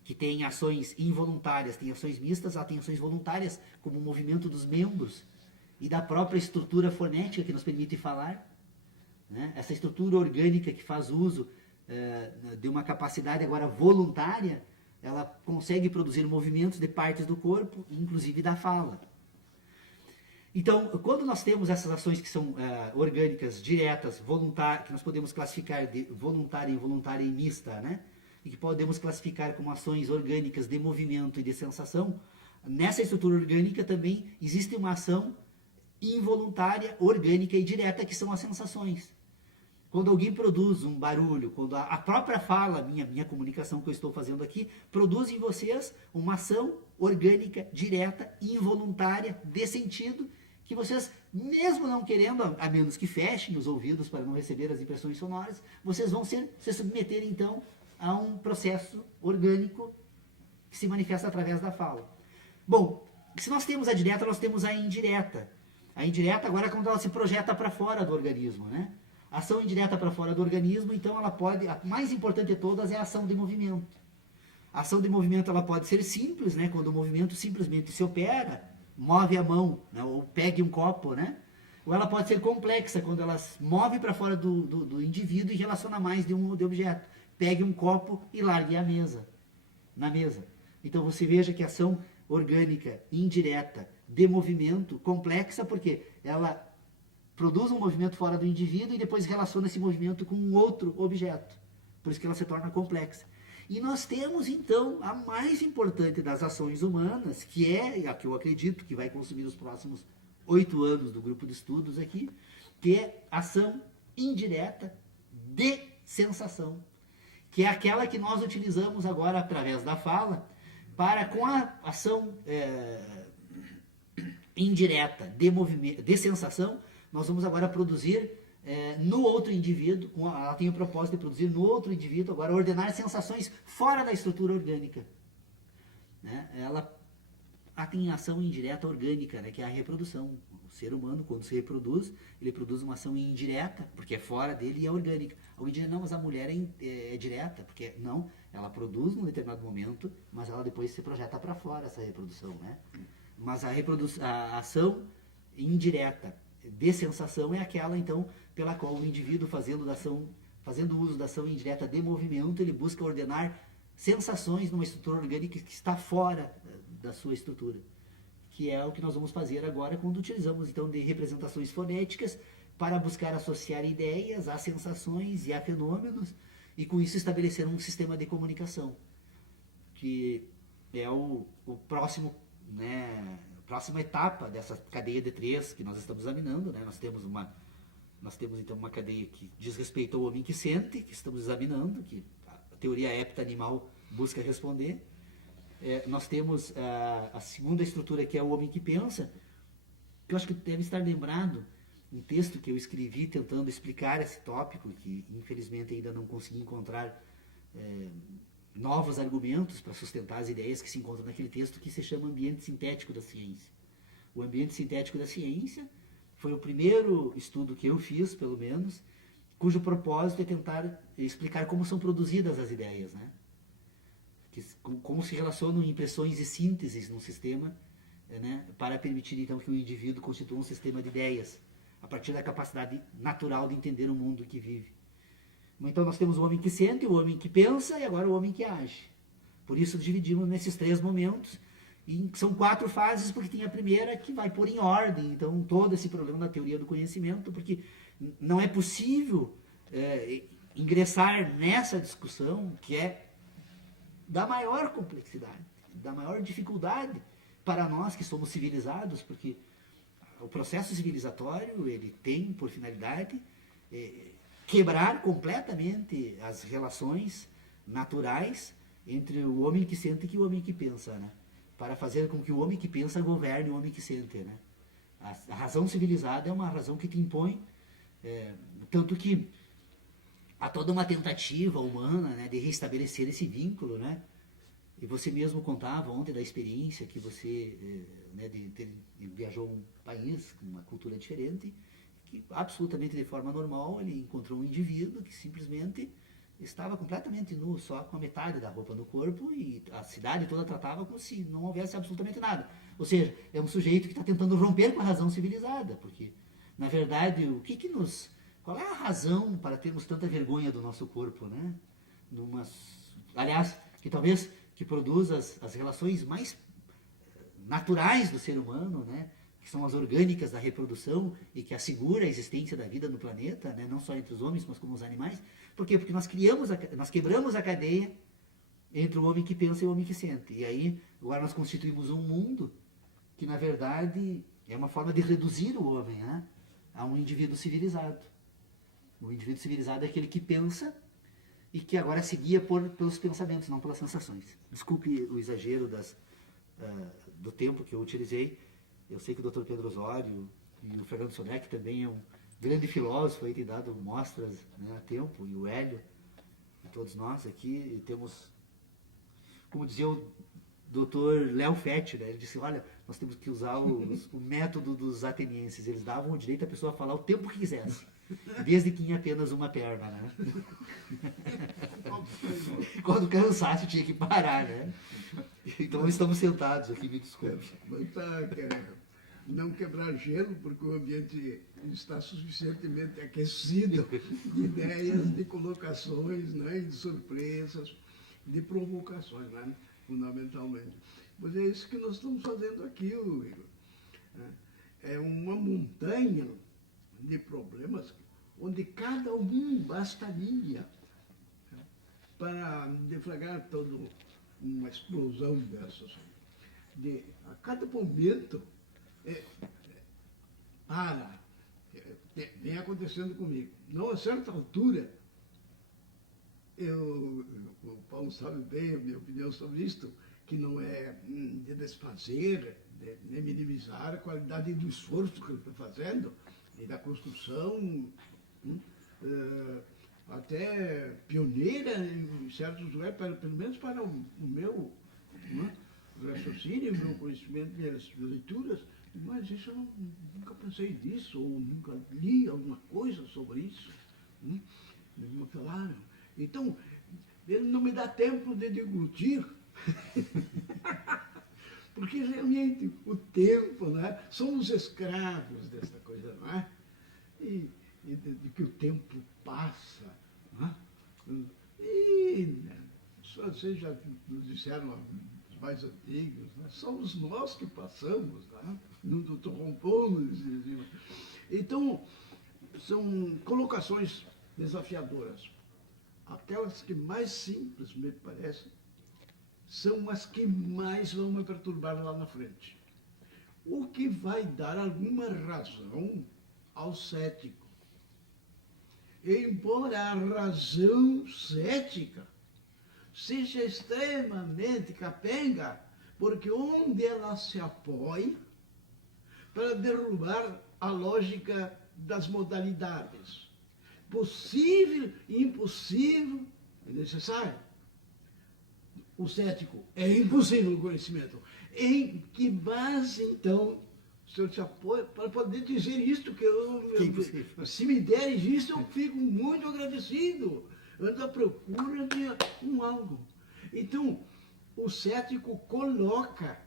que tem ações involuntárias, tem ações mistas, ela tem ações voluntárias, como o movimento dos membros e da própria estrutura fonética que nos permite falar, né? Essa estrutura orgânica que faz uso de uma capacidade agora voluntária, ela consegue produzir movimentos de partes do corpo, inclusive da fala. Então, quando nós temos essas ações que são orgânicas, diretas, voluntárias, que nós podemos classificar de voluntária, involuntária e mista, né? E que podemos classificar como ações orgânicas de movimento e de sensação, nessa estrutura orgânica também existe uma ação involuntária, orgânica e direta, que são as sensações. Quando alguém produz um barulho, quando a própria fala, minha comunicação que eu estou fazendo aqui, produz em vocês uma ação orgânica, direta, involuntária, de sentido, que vocês, mesmo não querendo, a menos que fechem os ouvidos para não receber as impressões sonoras, vocês vão se submeter então a um processo orgânico que se manifesta através da fala. Bom, se nós temos a direta, nós temos a indireta. A indireta agora é quando ela se projeta para fora do organismo, né? A ação indireta para fora do organismo, então ela pode, a mais importante de todas é a ação de movimento. A ação de movimento ela pode ser simples, né? Quando o movimento simplesmente se opera, move a mão, né? Ou pegue um copo, né? Ou ela pode ser complexa, quando ela move para fora do indivíduo e relaciona mais de um objeto. Pegue um copo e largue na mesa. Então você veja que a ação orgânica indireta de movimento complexa, porque ela produz um movimento fora do indivíduo e depois relaciona esse movimento com um outro objeto. Por isso que ela se torna complexa. E nós temos, então, a mais importante das ações humanas, que é a que eu acredito que vai consumir os próximos 8 anos do grupo de estudos aqui, que é ação indireta de sensação, que é aquela que nós utilizamos agora através da fala, para com a ação indireta de sensação, nós vamos agora produzir no outro indivíduo, ela tem o propósito de produzir no outro indivíduo, agora ordenar sensações fora da estrutura orgânica. Né? Ela tem ação indireta orgânica, né? Que é a reprodução. O ser humano, quando se reproduz, ele produz uma ação indireta, porque é fora dele e é orgânica. Alguém diz, não, mas a mulher é direta, porque não, ela produz num determinado momento, mas ela depois se projeta para fora, essa reprodução. Né? Mas a ação indireta de sensação é aquela, então, pela qual o indivíduo, fazendo uso da ação indireta de movimento, ele busca ordenar sensações numa estrutura orgânica que está fora da sua estrutura, que é o que nós vamos fazer agora quando utilizamos, então, de representações fonéticas para buscar associar ideias a sensações e a fenômenos, e com isso estabelecer um sistema de comunicação, que é o próximo, né, próxima etapa dessa cadeia de 3 que nós estamos examinando, né? Nós temos então uma cadeia que diz respeito ao homem que sente, que estamos examinando, que a teoria hepta animal busca responder. Nós temos a segunda estrutura, que é o homem que pensa, que eu acho que deve estar lembrado um texto que eu escrevi tentando explicar esse tópico, que infelizmente ainda não consegui encontrar novos argumentos para sustentar as ideias que se encontram naquele texto, que se chama Ambiente Sintético da Ciência. O Ambiente Sintético da Ciência foi o primeiro estudo que eu fiz, pelo menos, cujo propósito é tentar explicar como são produzidas as ideias, né? Como se relacionam impressões e sínteses num sistema, né? Para permitir, então, que o indivíduo constitua um sistema de ideias, a partir da capacidade natural de entender o mundo que vive. Então nós temos o homem que sente, o homem que pensa e agora o homem que age. Por isso dividimos nesses 3 momentos. E são 4 fases, porque tem a primeira que vai pôr em ordem, então, todo esse problema da teoria do conhecimento, porque não é possível ingressar nessa discussão que é da maior complexidade, da maior dificuldade para nós que somos civilizados, porque o processo civilizatório ele tem por finalidade quebrar completamente as relações naturais entre o homem que sente e o homem que pensa, né? Para fazer com que o homem que pensa governe o homem que sente, né? A razão civilizada é uma razão que te impõe, tanto que há toda uma tentativa humana, né, de restabelecer esse vínculo, né, E você mesmo contava ontem da experiência que você viajou a um país com uma cultura diferente, que absolutamente de forma normal ele encontrou um indivíduo que simplesmente estava completamente nu, só com a metade da roupa no corpo, e a cidade toda tratava como se não houvesse absolutamente nada. Ou seja, é um sujeito que está tentando romper com a razão civilizada, porque, na verdade, qual é a razão para termos tanta vergonha do nosso corpo, né? Aliás, que talvez que produz as relações mais naturais do ser humano, né? Que são as orgânicas da reprodução e que assegura a existência da vida no planeta, né? Não só entre os homens, mas como os animais. Por quê? Porque nós quebramos a cadeia entre o homem que pensa e o homem que sente. E aí, agora nós constituímos um mundo que, na verdade, é uma forma de reduzir o homem, né, a um indivíduo civilizado. O indivíduo civilizado é aquele que pensa e que agora se guia pelos pensamentos, não pelas sensações. Desculpe o exagero do tempo que eu utilizei. Eu sei que o Dr. Pedro Osório e o Fernando Sodré, que também é um grande filósofo, aí tem dado mostras, né, a tempo, e o Hélio, e todos nós aqui temos, como dizia o Dr. Léo Fett, né, ele disse, olha, nós temos que usar o método dos atenienses, eles davam o direito à pessoa a falar o tempo que quisesse, desde que tinha apenas uma perna, né? Quando cansasse tinha que parar, né? Então estamos sentados aqui, me desculpe. Não quebrar gelo, porque o ambiente está suficientemente aquecido de ideias, de colocações, né, de surpresas, de provocações, né, fundamentalmente. Pois é isso que nós estamos fazendo aqui, Igor. É uma montanha de problemas onde cada um bastaria para deflagrar toda uma explosão dessas. A cada momento, vem acontecendo comigo. Não, a certa altura, o Paulo sabe bem a minha opinião sobre isto, que não é de desfazer, nem minimizar a qualidade do esforço que ele está fazendo, e da construção, até pioneira em certos lugares, pelo menos para o meu raciocínio, o meu conhecimento, minhas leituras, mas isso eu nunca pensei nisso, ou nunca li alguma coisa sobre isso. Me falaram. Então, ele não me dá tempo de deglutir, porque realmente o tempo, né? Somos escravos dessa coisa, não é? E de que o tempo passa. Né? Vocês já nos disseram, os mais antigos, né? Somos nós que passamos, né? Não estou compondo. Então, são colocações desafiadoras. Aquelas que mais simples, me parecem, são as que mais vão me perturbar lá na frente. O que vai dar alguma razão ao cético. Embora a razão cética seja extremamente capenga, porque onde ela se apoia para derrubar a lógica das modalidades. Possível, impossível, é necessário. O cético é impossível o conhecimento. Em que base, então, o senhor se apoia para poder dizer isto, se me deres isso, eu fico muito agradecido. Eu ando à procura de algo. Então, o cético coloca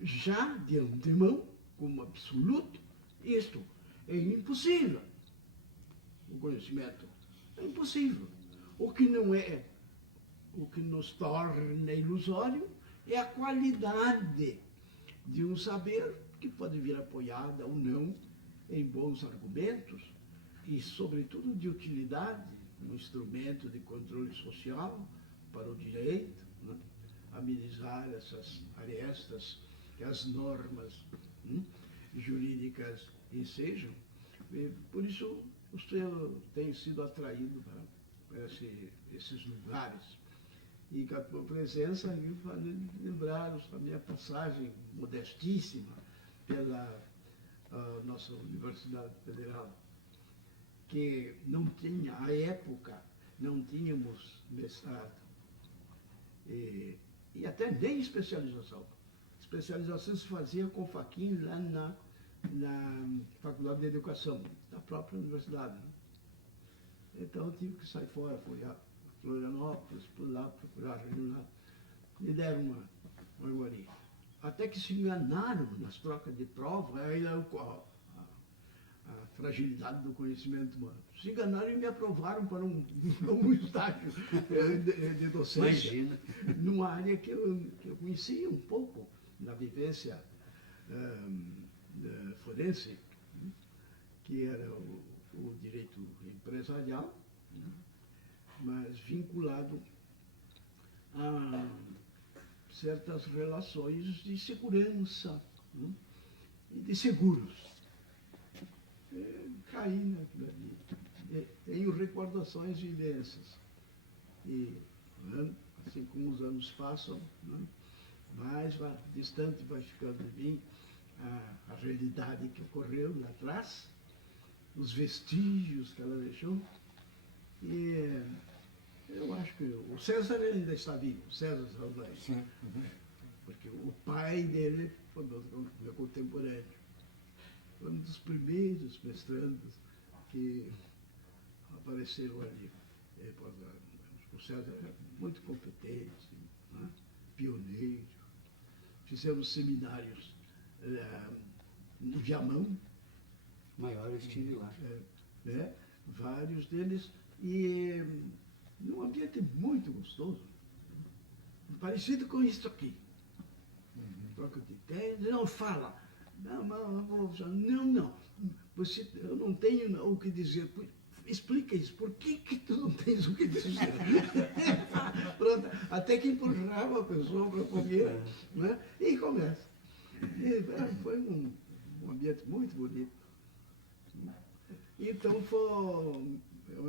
já de antemão, como absoluto, isto é impossível. O conhecimento é impossível. O que não é, o que nos torna ilusório é a qualidade de um saber que pode vir apoiada ou não em bons argumentos e, sobretudo, de utilidade, um instrumento de controle social para o direito, né? Amenizar essas arestas que as normas jurídicas ensejam. Por isso, o senhor tem sido atraído para esses lugares. E com a tua presença, eu falei lembrar a minha passagem modestíssima pela nossa Universidade Federal, que não tinha, à época, não tínhamos mestrado. E e até nem especialização. Especialização se fazia com faquinha lá na Faculdade de Educação, da própria universidade. Né? Então eu tive que sair fora, fui a Florianópolis, por lá, procurar lá. Me deram uma iguaria. Até que se enganaram nas trocas de prova, aí a fragilidade do conhecimento humano. Se enganaram e me aprovaram para um estágio de docência. Imagina. Numa área que eu conhecia um pouco, na vivência forense, que era o direito empresarial, mas vinculado a certas relações de segurança, né? E de seguros. Caí naquilo ali. Tenho recordações imensas. E, né, assim como os anos passam, né, mais distante vai ficando de mim a realidade que ocorreu lá atrás, os vestígios que ela deixou. E eu acho que o César ainda está vivo, o César Saldanha. Sim. Uhum. Porque o pai dele foi meu contemporâneo. Foi um dos primeiros mestrandos que apareceram ali. O César era muito competente, né? Pioneiro. Fizemos seminários no Viamão. Maior eu estive lá. Né? Vários deles. E num ambiente muito gostoso. Parecido com isso aqui. Troca de ideia, não fala. Não. Eu não tenho o que dizer. Explica isso. Por que tu não tens o que dizer? Pronto. Até que empurrava a pessoa para comer, né? E começa. E foi um ambiente muito bonito. Então foi um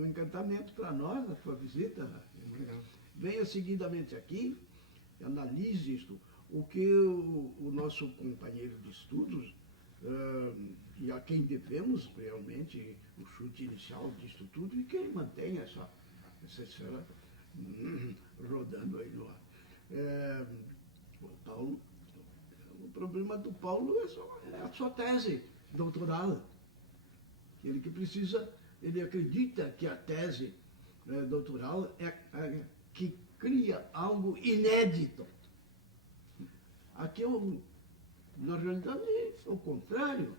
encantamento para nós, a sua visita. Venha seguidamente aqui, analise isto. O que o nosso companheiro de estudos, e a quem devemos realmente o chute inicial disto tudo, e que ele mantenha essa esfera rodando aí no ar. O Paulo, o problema do Paulo é a sua tese doutoral. Ele que precisa, ele acredita que a tese doutoral é que cria algo inédito. Aqui, na realidade, é o contrário.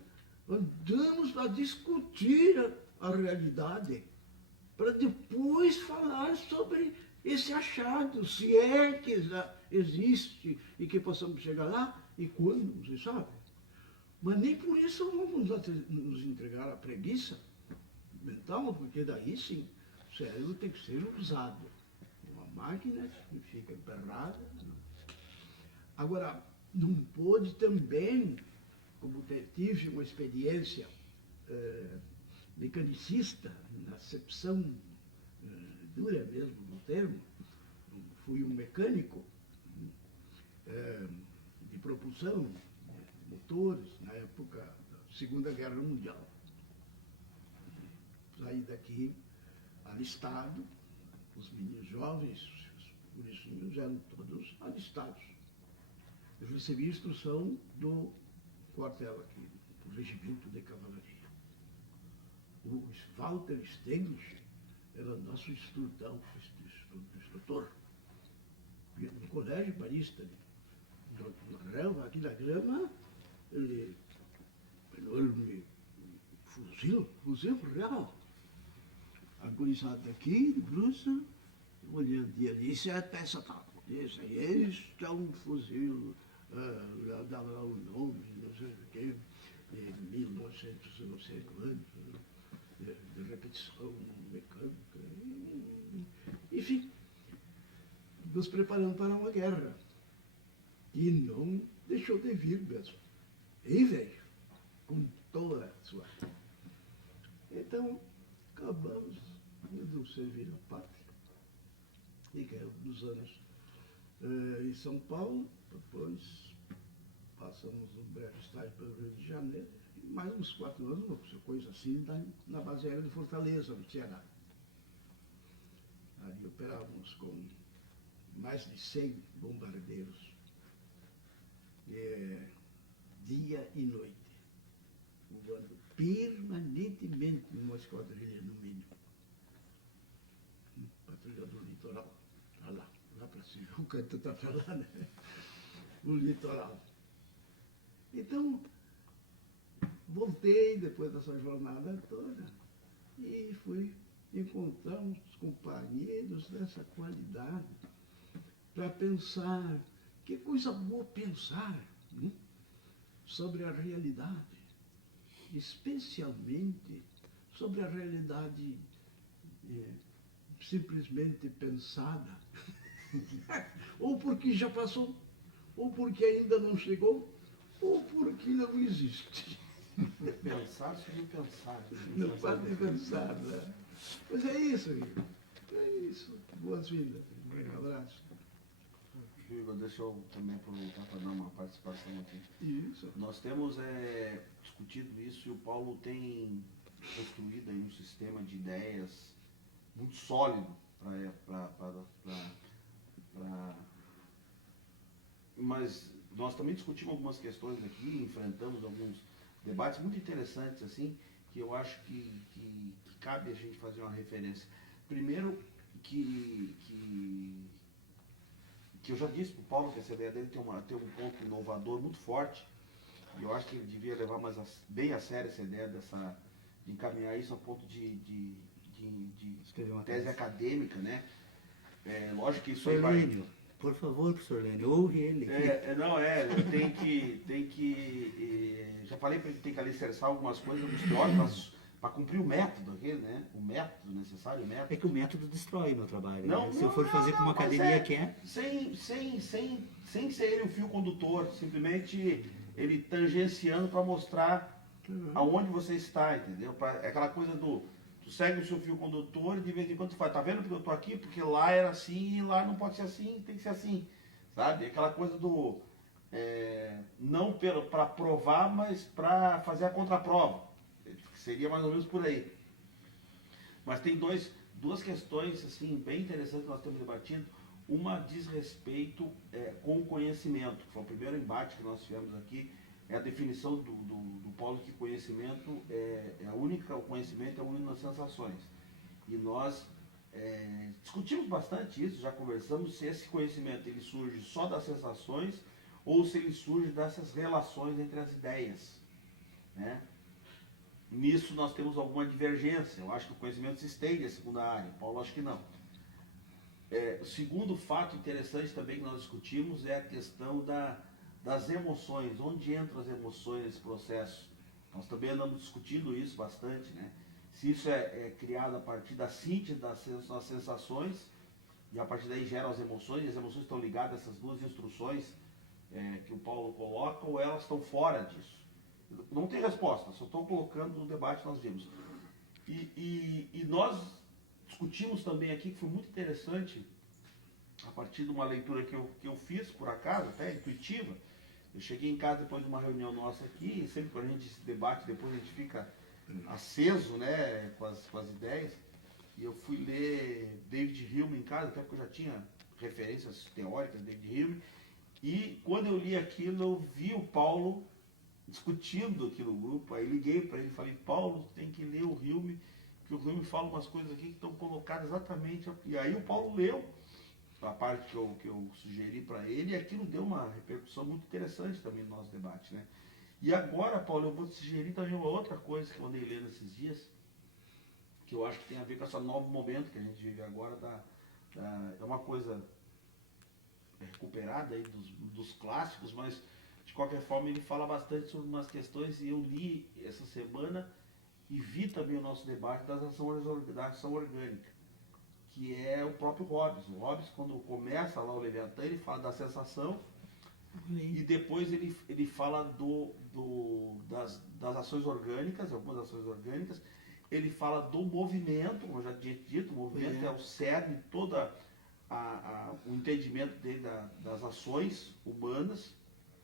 Andamos a discutir a realidade para depois falar sobre esse achado, se é que existe e que possamos chegar lá e quando, você sabe. Mas nem por isso vamos nos entregar à preguiça mental, porque daí sim, o cérebro tem que ser usado. Uma máquina que fica emperrada. Agora, não pode também, como tive uma experiência mecanicista, na acepção dura mesmo no termo, fui um mecânico de propulsão, de motores, na época da Segunda Guerra Mundial. Saí daqui alistado, os meninos jovens, os gurizinhos eram todos alistados. Eu recebi instrução do quartel aqui, do regimento de cavalaria. O Walter Stenglich era nosso instrutor. No colégio barista, na relva, aqui na grama, ele, enorme fuzil real. A gurizada aqui, de bruxa, olhando, e ali, isso é a peça tal. Isso aí, este é um fuzil. Dava lá o nome, não sei o quê, de 1900, não sei quanto, de repetição mecânica. Enfim, nos preparando para uma guerra. E não deixou de vir mesmo. E veio, com toda a sua. Então, acabamos de servir a pátria. E que é um dos anos em São Paulo, depois passamos um breve estágio pelo Rio de Janeiro, e mais uns 4 anos, uma coisa assim, na base aérea de Fortaleza, no Ceará. Ali operávamos com mais de 100 bombardeiros, dia e noite, voando permanentemente numa esquadrilha, no mínimo. Patrulhador litoral, tá lá para cima, o canto está para lá, né? O litoral. Então, voltei depois dessa jornada toda e fui encontrar uns companheiros dessa qualidade para pensar, que coisa boa pensar, né, sobre a realidade, especialmente sobre a realidade simplesmente pensada, ou porque já passou, ou porque ainda não chegou, ou porque não existe. Pensar sobre pensar. Não pode pensar, né? Mas é isso, Igor. É isso. Boas-vindas. Um abraço. Igor, deixa eu também aproveitar para dar uma participação aqui. Isso. Nós temos discutido isso e o Paulo tem construído aí um sistema de ideias muito sólido mas nós também discutimos algumas questões aqui, enfrentamos alguns debates muito interessantes assim, que eu acho que cabe a gente fazer uma referência. Primeiro, que eu já disse para o Paulo que essa ideia dele tem um ponto inovador muito forte, e eu acho que ele devia levar bem a sério essa ideia de encaminhar isso a ponto de escrever uma tese acadêmica, né? Lógico que isso aí vai... Lênio, por favor, professor Lênio, ouve ele. Tem que já falei para ele que tem que alicerçar algumas coisas nos teóricos para cumprir o método aquele, né? O método necessário, o método. É que o método destrói meu trabalho. Não, né? Se eu for fazer como a academia quer... Sem ser ele o fio condutor, simplesmente ele tangenciando para mostrar aonde você está, entendeu? É aquela coisa tu segue o seu fio condutor e de vez em quando tu faz, tá vendo porque eu tô aqui? Porque lá era assim e lá não pode ser assim, tem que ser assim, sabe? Aquela coisa não para provar, mas para fazer a contraprova. Seria mais ou menos por aí. Mas tem duas questões assim, bem interessantes que nós temos debatido. Uma diz respeito com o conhecimento, que foi o primeiro embate que nós tivemos aqui, é a definição do Paulo que conhecimento o conhecimento é a única das sensações. E nós discutimos bastante isso, já conversamos se esse conhecimento ele surge só das sensações ou se ele surge dessas relações entre as ideias, né? Nisso nós temos alguma divergência. Eu acho que o conhecimento se estende à segunda área, o Paulo acho que não. O segundo fato interessante também que nós discutimos é a questão das emoções, onde entram as emoções nesse processo. Nós também andamos discutindo isso bastante, né? Se isso é criado a partir da síntese das sensações, e a partir daí geram as emoções, e as emoções estão ligadas a essas duas instruções que o Paulo coloca, ou elas estão fora disso. Não tem resposta, só estou colocando no debate que nós vimos. E nós discutimos também aqui, que foi muito interessante, a partir de uma leitura que eu fiz, por acaso, até intuitiva. Eu cheguei em casa depois de uma reunião nossa aqui, e sempre quando a gente se debate, depois a gente fica aceso, né, com as ideias. E eu fui ler David Hume em casa, até porque eu já tinha referências teóricas de David Hume. E quando eu li aquilo, eu vi o Paulo discutindo aqui no grupo. Aí liguei para ele e falei, Paulo, tem que ler o Hume, que o Hume fala umas coisas aqui que estão colocadas exatamente. E aí o Paulo leu a parte que eu sugeri para ele, e aquilo deu uma repercussão muito interessante também no nosso debate, né? E agora, Paulo, eu vou te sugerir também uma outra coisa que eu andei lendo esses dias, que eu acho que tem a ver com esse novo momento que a gente vive agora, é uma coisa recuperada aí dos clássicos, mas de qualquer forma ele fala bastante sobre umas questões, e eu li essa semana e vi também o nosso debate da ação orgânica, que é o próprio Hobbes. O Hobbes, quando começa lá o Leviatã, ele fala da sensação, e depois ele fala das ações orgânicas, algumas ações orgânicas. Ele fala do movimento, como eu já tinha dito, o movimento é o cerne, todo o entendimento dele das ações humanas.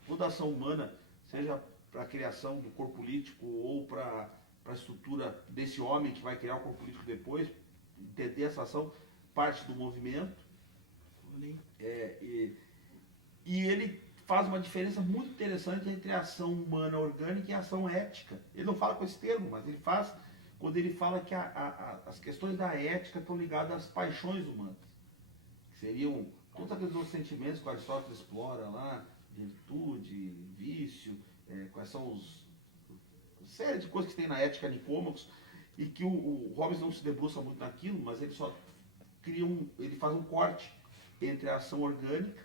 Toda ação humana, seja para a criação do corpo político ou para a estrutura desse homem que vai criar o corpo político depois, entender essa ação, parte do movimento. Olha aí. E ele faz uma diferença muito interessante entre a ação humana orgânica e a ação ética. Ele não fala com esse termo, mas ele faz quando ele fala que as questões da ética estão ligadas às paixões humanas, que seriam todos aqueles outros sentimentos que o Aristóteles explora lá, virtude, vício, quais são série de coisas que tem na ética Nicômacos, e que o Hobbes não se debruça muito naquilo, mas ele só ele faz um corte entre a ação orgânica,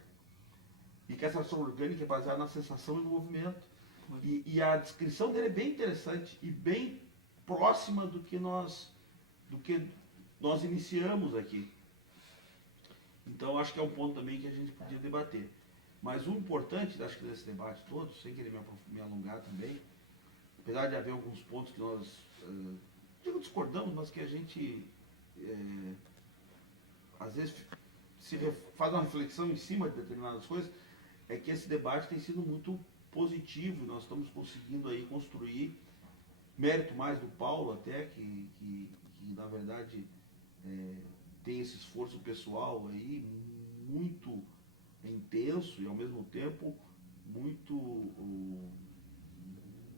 e que essa ação orgânica é baseada na sensação e no movimento. E a descrição dele é bem interessante e bem próxima do que nós iniciamos aqui. Então acho que é um ponto também que a gente podia debater. Mas o importante, acho que desse debate todo, sem querer me alongar também, apesar de haver alguns pontos que nós discordamos, mas que a gente às vezes faz uma reflexão em cima de determinadas coisas, é que esse debate tem sido muito positivo. Nós estamos conseguindo aí construir, mérito mais do Paulo até, que na verdade tem esse esforço pessoal aí muito intenso e ao mesmo tempo muito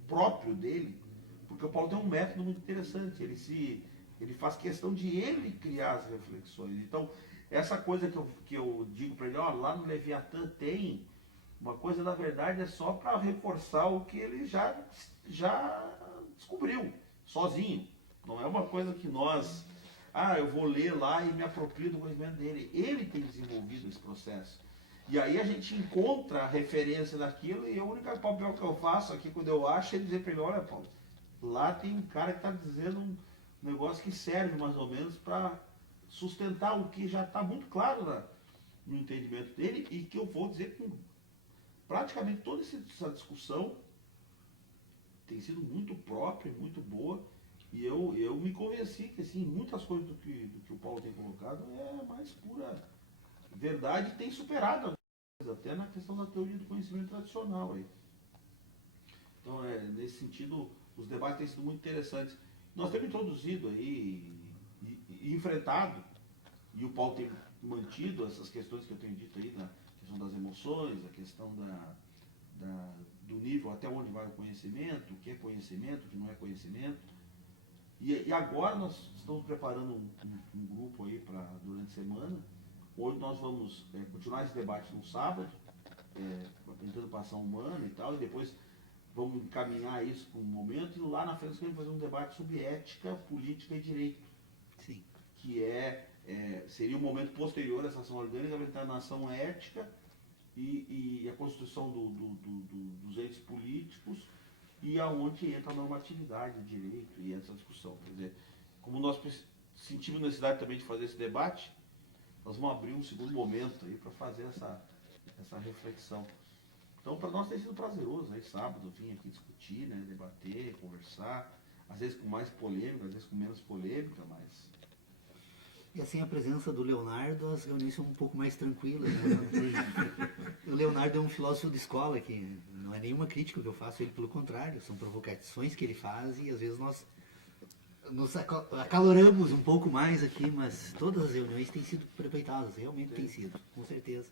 próprio dele, porque o Paulo tem um método muito interessante. Ele faz questão de ele criar as reflexões. Então, essa coisa que eu digo para ele, lá no Leviatã tem uma coisa, na verdade, é só para reforçar o que ele já descobriu, sozinho. Não é uma coisa que nós, eu vou ler lá e me aproprio do conhecimento dele. Ele tem desenvolvido esse processo. E aí a gente encontra a referência daquilo, e o único papel que eu faço aqui, quando eu acho, é dizer para ele, olha, Paulo, lá tem um cara que está dizendo um negócio que serve mais ou menos para sustentar o que já está muito claro no entendimento dele, e que eu vou dizer com praticamente toda essa discussão tem sido muito própria, muito boa, e eu me convenci que assim, muitas coisas do que o Paulo tem colocado é mais pura verdade, e tem superado até na questão da teoria do conhecimento tradicional aí. Então, nesse sentido, os debates têm sido muito interessantes. Nós temos introduzido aí e enfrentado, e o Paulo tem mantido essas questões que eu tenho dito aí, da questão das emoções, a questão do nível até onde vai o conhecimento, o que é conhecimento, o que não é conhecimento. E agora nós estamos preparando um grupo aí para durante a semana. Hoje nós vamos continuar esse debate no sábado, tentando passar um ano e tal, e depois vamos encaminhar isso para um momento, e lá na frente nós vamos fazer um debate sobre ética, política e direito. Sim. Que seria um momento posterior a essa ação orgânica, vai entrar na ação ética e a constituição dos entes políticos, e aonde entra a normatividade, o direito e essa discussão. Quer dizer, como nós sentimos necessidade também de fazer esse debate, nós vamos abrir um segundo momento aí para fazer essa reflexão. Então, para nós tem sido prazeroso, aí sábado vir aqui discutir, né, debater, conversar, às vezes com mais polêmica, às vezes com menos polêmica, mas... E assim, a presença do Leonardo, as reuniões são um pouco mais tranquilas, né? O Leonardo é um filósofo de escola, que não é nenhuma crítica que eu faço, ele pelo contrário, são provocações que ele faz, e às vezes nós nos acaloramos um pouco mais aqui, mas todas as reuniões têm sido aproveitadas, realmente têm sido, com certeza.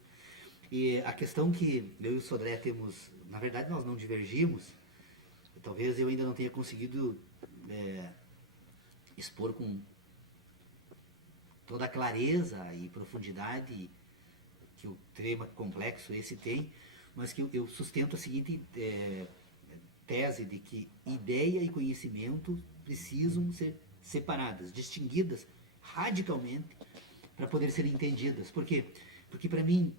E a questão que eu e o Sodré temos, na verdade nós não divergimos, talvez eu ainda não tenha conseguido expor com toda a clareza e profundidade que o tema complexo esse tem, mas que eu sustento a seguinte tese de que ideia e conhecimento precisam ser separadas, distinguidas radicalmente para poder serem entendidas. Por quê? Porque para mim,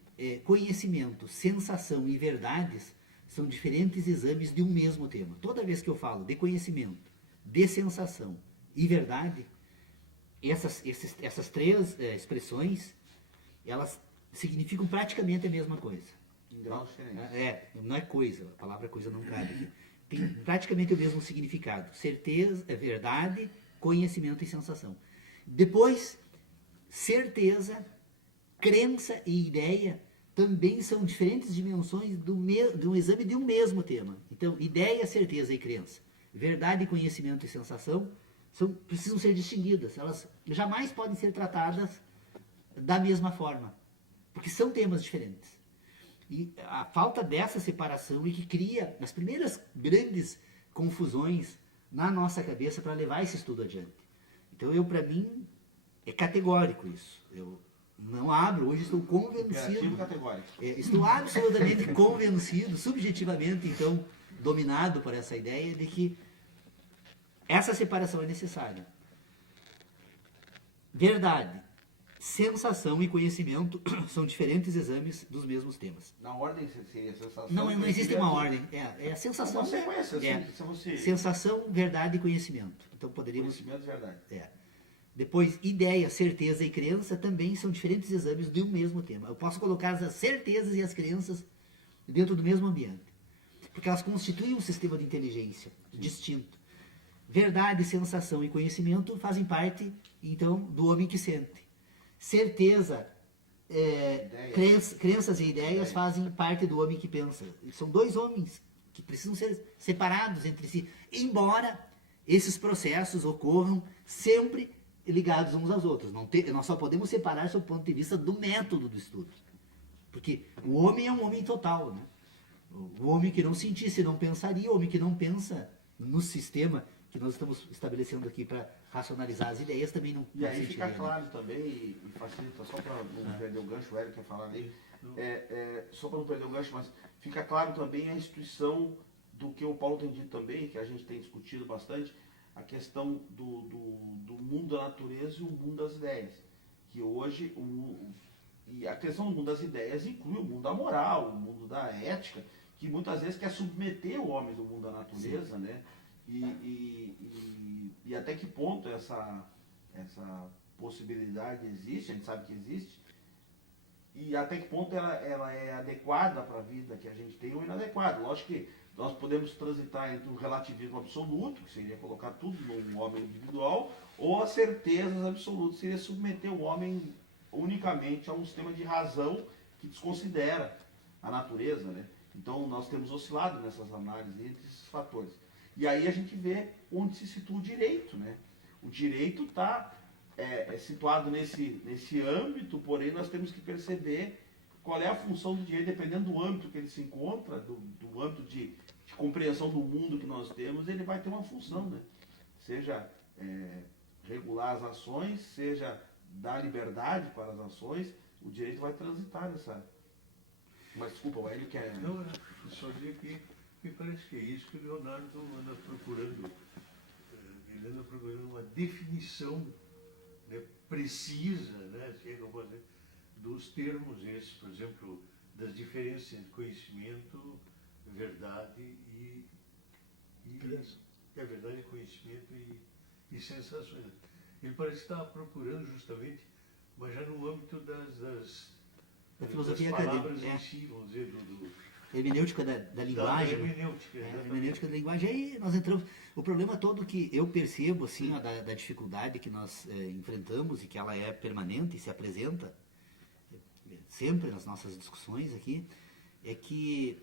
conhecimento, sensação e verdades são diferentes exames de um mesmo tema. Toda vez que eu falo de conhecimento, de sensação e verdade, essas três expressões, elas significam praticamente a mesma coisa. Em graus diferentes. Não é coisa, a palavra coisa não cabe aqui. Tem praticamente o mesmo significado. Certeza, verdade, conhecimento e sensação. Depois, certeza, crença e ideia também são diferentes dimensões do exame de um mesmo tema. Então, ideia, certeza e crença, verdade, conhecimento e sensação precisam ser distinguidas. Elas jamais podem ser tratadas da mesma forma. porque são temas diferentes. E a falta dessa separação é que cria as primeiras grandes confusões na nossa cabeça para levar esse estudo adiante. Então, para mim, é categórico isso. Eu não abro, hoje estou convencido. Categórico. Estou absolutamente convencido, subjetivamente, então, dominado por essa ideia de que essa separação é necessária. Verdade, sensação e conhecimento são diferentes exames dos mesmos temas. Na ordem seria sensação. Não existe uma ordem. É a sensação. Uma sequência, se você... Sensação, verdade e conhecimento. Então poderíamos. Conhecimento e verdade. Depois, ideia, certeza e crença também são diferentes exames de um mesmo tema. Eu posso colocar as certezas e as crenças dentro do mesmo ambiente. Porque elas constituem um sistema de inteligência distinto. Verdade, sensação e conhecimento fazem parte, então, do homem que sente. Certeza, crenças e ideias fazem parte do homem que pensa. São dois homens que precisam ser separados entre si, embora esses processos ocorram sempre ligados uns aos outros. Nós só podemos separar sob o ponto de vista do método do estudo. Porque o homem é um homem total, né? O homem que não sentisse não pensaria, o homem que não pensa no sistema que nós estamos estabelecendo aqui para racionalizar as ideias também não E aí fica sentiria, claro também, e facilita, só para não perder o gancho, o Hélio quer falar ali, só para não perder o gancho, mas fica claro também a instituição do que o Paulo tem dito também, que a gente tem discutido bastante, a questão do mundo da natureza e o mundo das ideias. Que hoje, e a questão do mundo das ideias inclui o mundo da moral, o mundo da ética, que muitas vezes quer submeter o homem do mundo da natureza, né? E até que ponto essa possibilidade existe, a gente sabe que existe, e até que ponto ela é adequada para a vida que a gente tem ou inadequada. Lógico que nós podemos transitar entre o relativismo absoluto, que seria colocar tudo no homem individual, ou as certezas absolutas, seria submeter o homem unicamente a um sistema de razão que desconsidera a natureza, né? Então nós temos oscilado nessas análises entre esses fatores. E aí a gente vê onde se situa o direito, né? O direito está situado nesse âmbito, porém nós temos que perceber qual é a função do direito, dependendo do âmbito que ele se encontra, do âmbito de compreensão do mundo que nós temos, ele vai ter uma função, né? Seja regular as ações, seja dar liberdade para as ações, o direito vai transitar nessa... Mas desculpa, o Hélio quer... Não, só dizer que me parece que é isso que o Leonardo anda procurando. Ele anda procurando uma definição, né, precisa, né, se é que eu posso dizer, dos termos esses, por exemplo, das diferenças entre conhecimento, verdade e verdade, conhecimento e sensações. Ele parece estar procurando justamente, mas já no âmbito das filosofia palavras acadêmica, em si, vamos dizer, hermenêutica da linguagem. Hermenêutica da linguagem. Aí nós entramos. O problema todo que eu percebo, assim, da dificuldade que nós enfrentamos e que ela é permanente e se apresenta sempre nas nossas discussões aqui, é que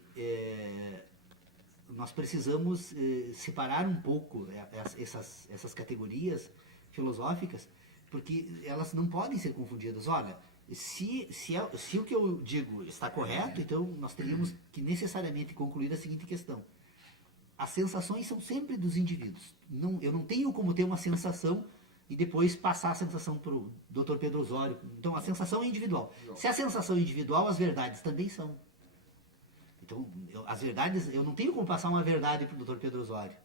nós precisamos separar um pouco essas categorias filosóficas, porque elas não podem ser confundidas. Olha, se o que eu digo está correto, então nós teríamos que necessariamente concluir a seguinte questão. As sensações são sempre dos indivíduos. Eu não tenho como ter uma sensação e depois passar a sensação para o Dr. Pedro Osório. Então a sensação é individual. Se a sensação é individual, as verdades também são. Então, as verdades, eu não tenho como passar uma verdade para o Dr. Pedro Osório.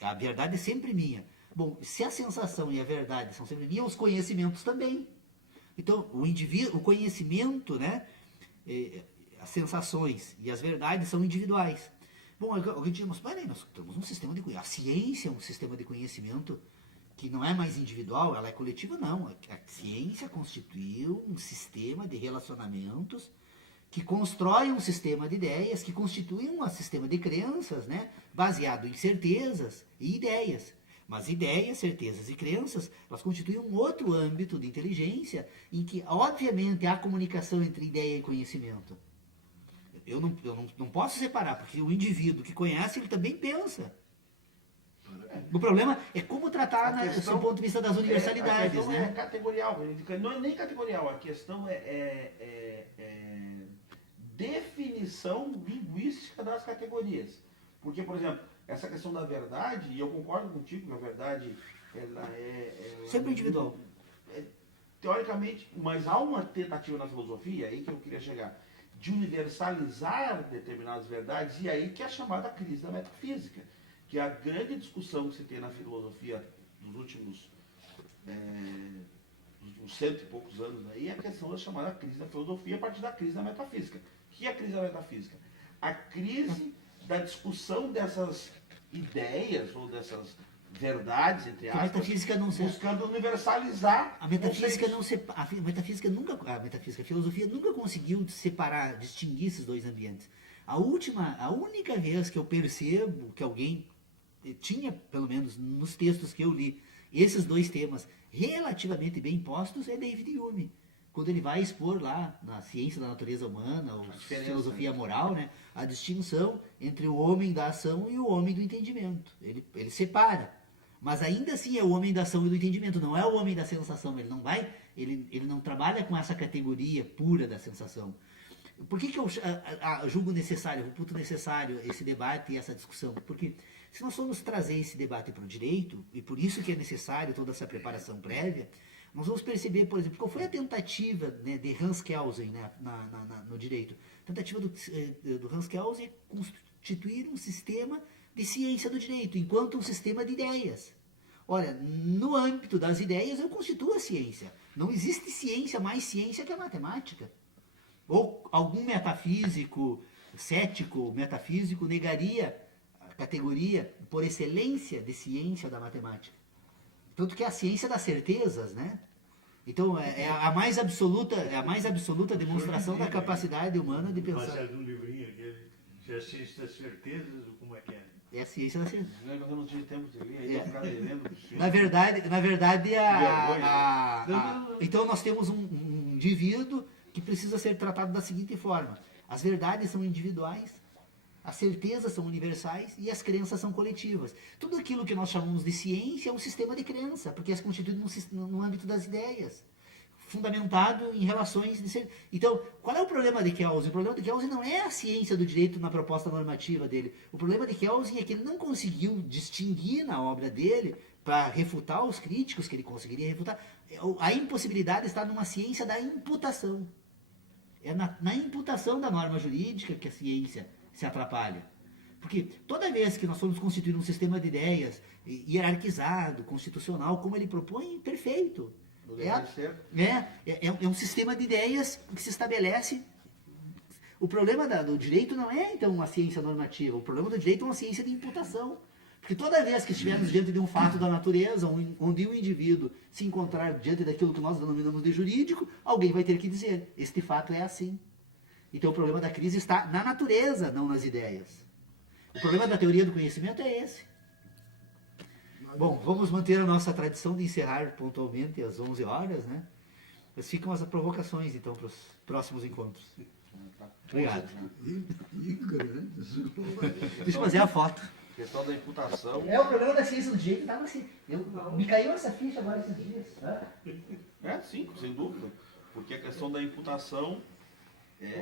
A verdade é sempre minha. Bom, se a sensação e a verdade são sempre minhas, os conhecimentos também. Então, o conhecimento, né, as sensações e as verdades são individuais. Bom, alguém diz, mas peraí, nós temos um sistema de conhecimento. A ciência é um sistema de conhecimento que não é mais individual, ela é coletiva, não. A ciência constituiu um sistema de relacionamentos que constrói um sistema de ideias, que constitui um sistema de crenças, né, baseado em certezas e ideias. Mas ideias, certezas e crenças, elas constituem um outro âmbito de inteligência em que, obviamente, há comunicação entre ideia e conhecimento. Eu não posso separar, porque o indivíduo que conhece, ele também pensa. O problema é como tratar, A questão- do ponto de vista das A universalidades, questão né? é categorial, não é nem categorial, a questão definição linguística das categorias. Porque, por exemplo, essa questão da verdade, e eu concordo contigo que a verdade ela Sempre individual. Teoricamente, mas há uma tentativa na filosofia, aí que eu queria chegar, de universalizar determinadas verdades, e aí que é a chamada crise da metafísica, que é a grande discussão que se tem na filosofia dos últimos cento e poucos anos aí, é a questão da chamada crise da filosofia a partir da crise da metafísica. O que é a crise da metafísica? A crise da discussão dessas ideias ou dessas verdades, entre A aspas, metafísica não se... buscando universalizar A metafísica conceitos. não se... a filosofia nunca conseguiu separar, distinguir esses dois ambientes. A única vez que eu percebo que alguém tinha, pelo menos nos textos que eu li, esses dois temas relativamente bem postos é David Hume. Quando ele vai expor lá na ciência da natureza humana, ou filosofia moral, né, a distinção entre o homem da ação e o homem do entendimento. Ele separa. Mas ainda assim é o homem da ação e do entendimento, não é o homem da sensação. Ele não trabalha com essa categoria pura da sensação. Por que eu julgo necessário, reputo necessário esse debate e essa discussão? Porque se nós formos trazer esse debate para o direito, e por isso que é necessário toda essa preparação prévia, nós vamos perceber, por exemplo, qual foi a tentativa, né, de Hans Kelsen, né, no direito. A tentativa do Hans Kelsen é constituir um sistema de ciência do direito, enquanto um sistema de ideias. Olha, no âmbito das ideias eu constituo a ciência. Não existe ciência mais ciência que a matemática. Ou algum metafísico, cético, metafísico, negaria a categoria por excelência de ciência da matemática. Tanto que é a ciência das certezas, né? Então é a mais absoluta demonstração da capacidade humana de pensar. Baseado num livrinho aquele, se é a ciência das certezas ou como é que é? É a ciência da certeza. Nós não tínhamos tempo de ler, aí ia ficar lendo. Na verdade então nós temos um indivíduo que precisa ser tratado da seguinte forma: as verdades são individuais, as certezas são universais e as crenças são coletivas. Tudo aquilo que nós chamamos de ciência é um sistema de crença, porque é constituído no âmbito das ideias, fundamentado em relações de ser. Então, qual é o problema de Kelsen? O problema de Kelsen não é a ciência do direito na proposta normativa dele. O problema de Kelsen é que ele não conseguiu distinguir na obra dele, para refutar os críticos que ele conseguiria refutar. A impossibilidade está numa ciência da imputação. É na imputação da norma jurídica que a ciência se atrapalha. Porque toda vez que nós formos constituir um sistema de ideias hierarquizado, constitucional, como ele propõe, perfeito. É um sistema de ideias que se estabelece. O problema do direito não é, então, uma ciência normativa. O problema do direito é uma ciência de imputação. Porque toda vez que estivermos diante de um fato da natureza, onde o indivíduo se encontrar diante daquilo que nós denominamos de jurídico, alguém vai ter que dizer, este fato é assim. Então o problema da crise está na natureza, não nas ideias. O problema da teoria do conhecimento é esse. Bom, vamos manter a nossa tradição de encerrar pontualmente às 11 horas, né? Mas ficam as provocações, então, para os próximos encontros. Obrigado. E grandes. Deixa eu fazer a foto. Questão da imputação. O problema da ciência do direito estava assim. Me caiu essa ficha agora esses dias. Sim, sem dúvida. Porque a questão da imputação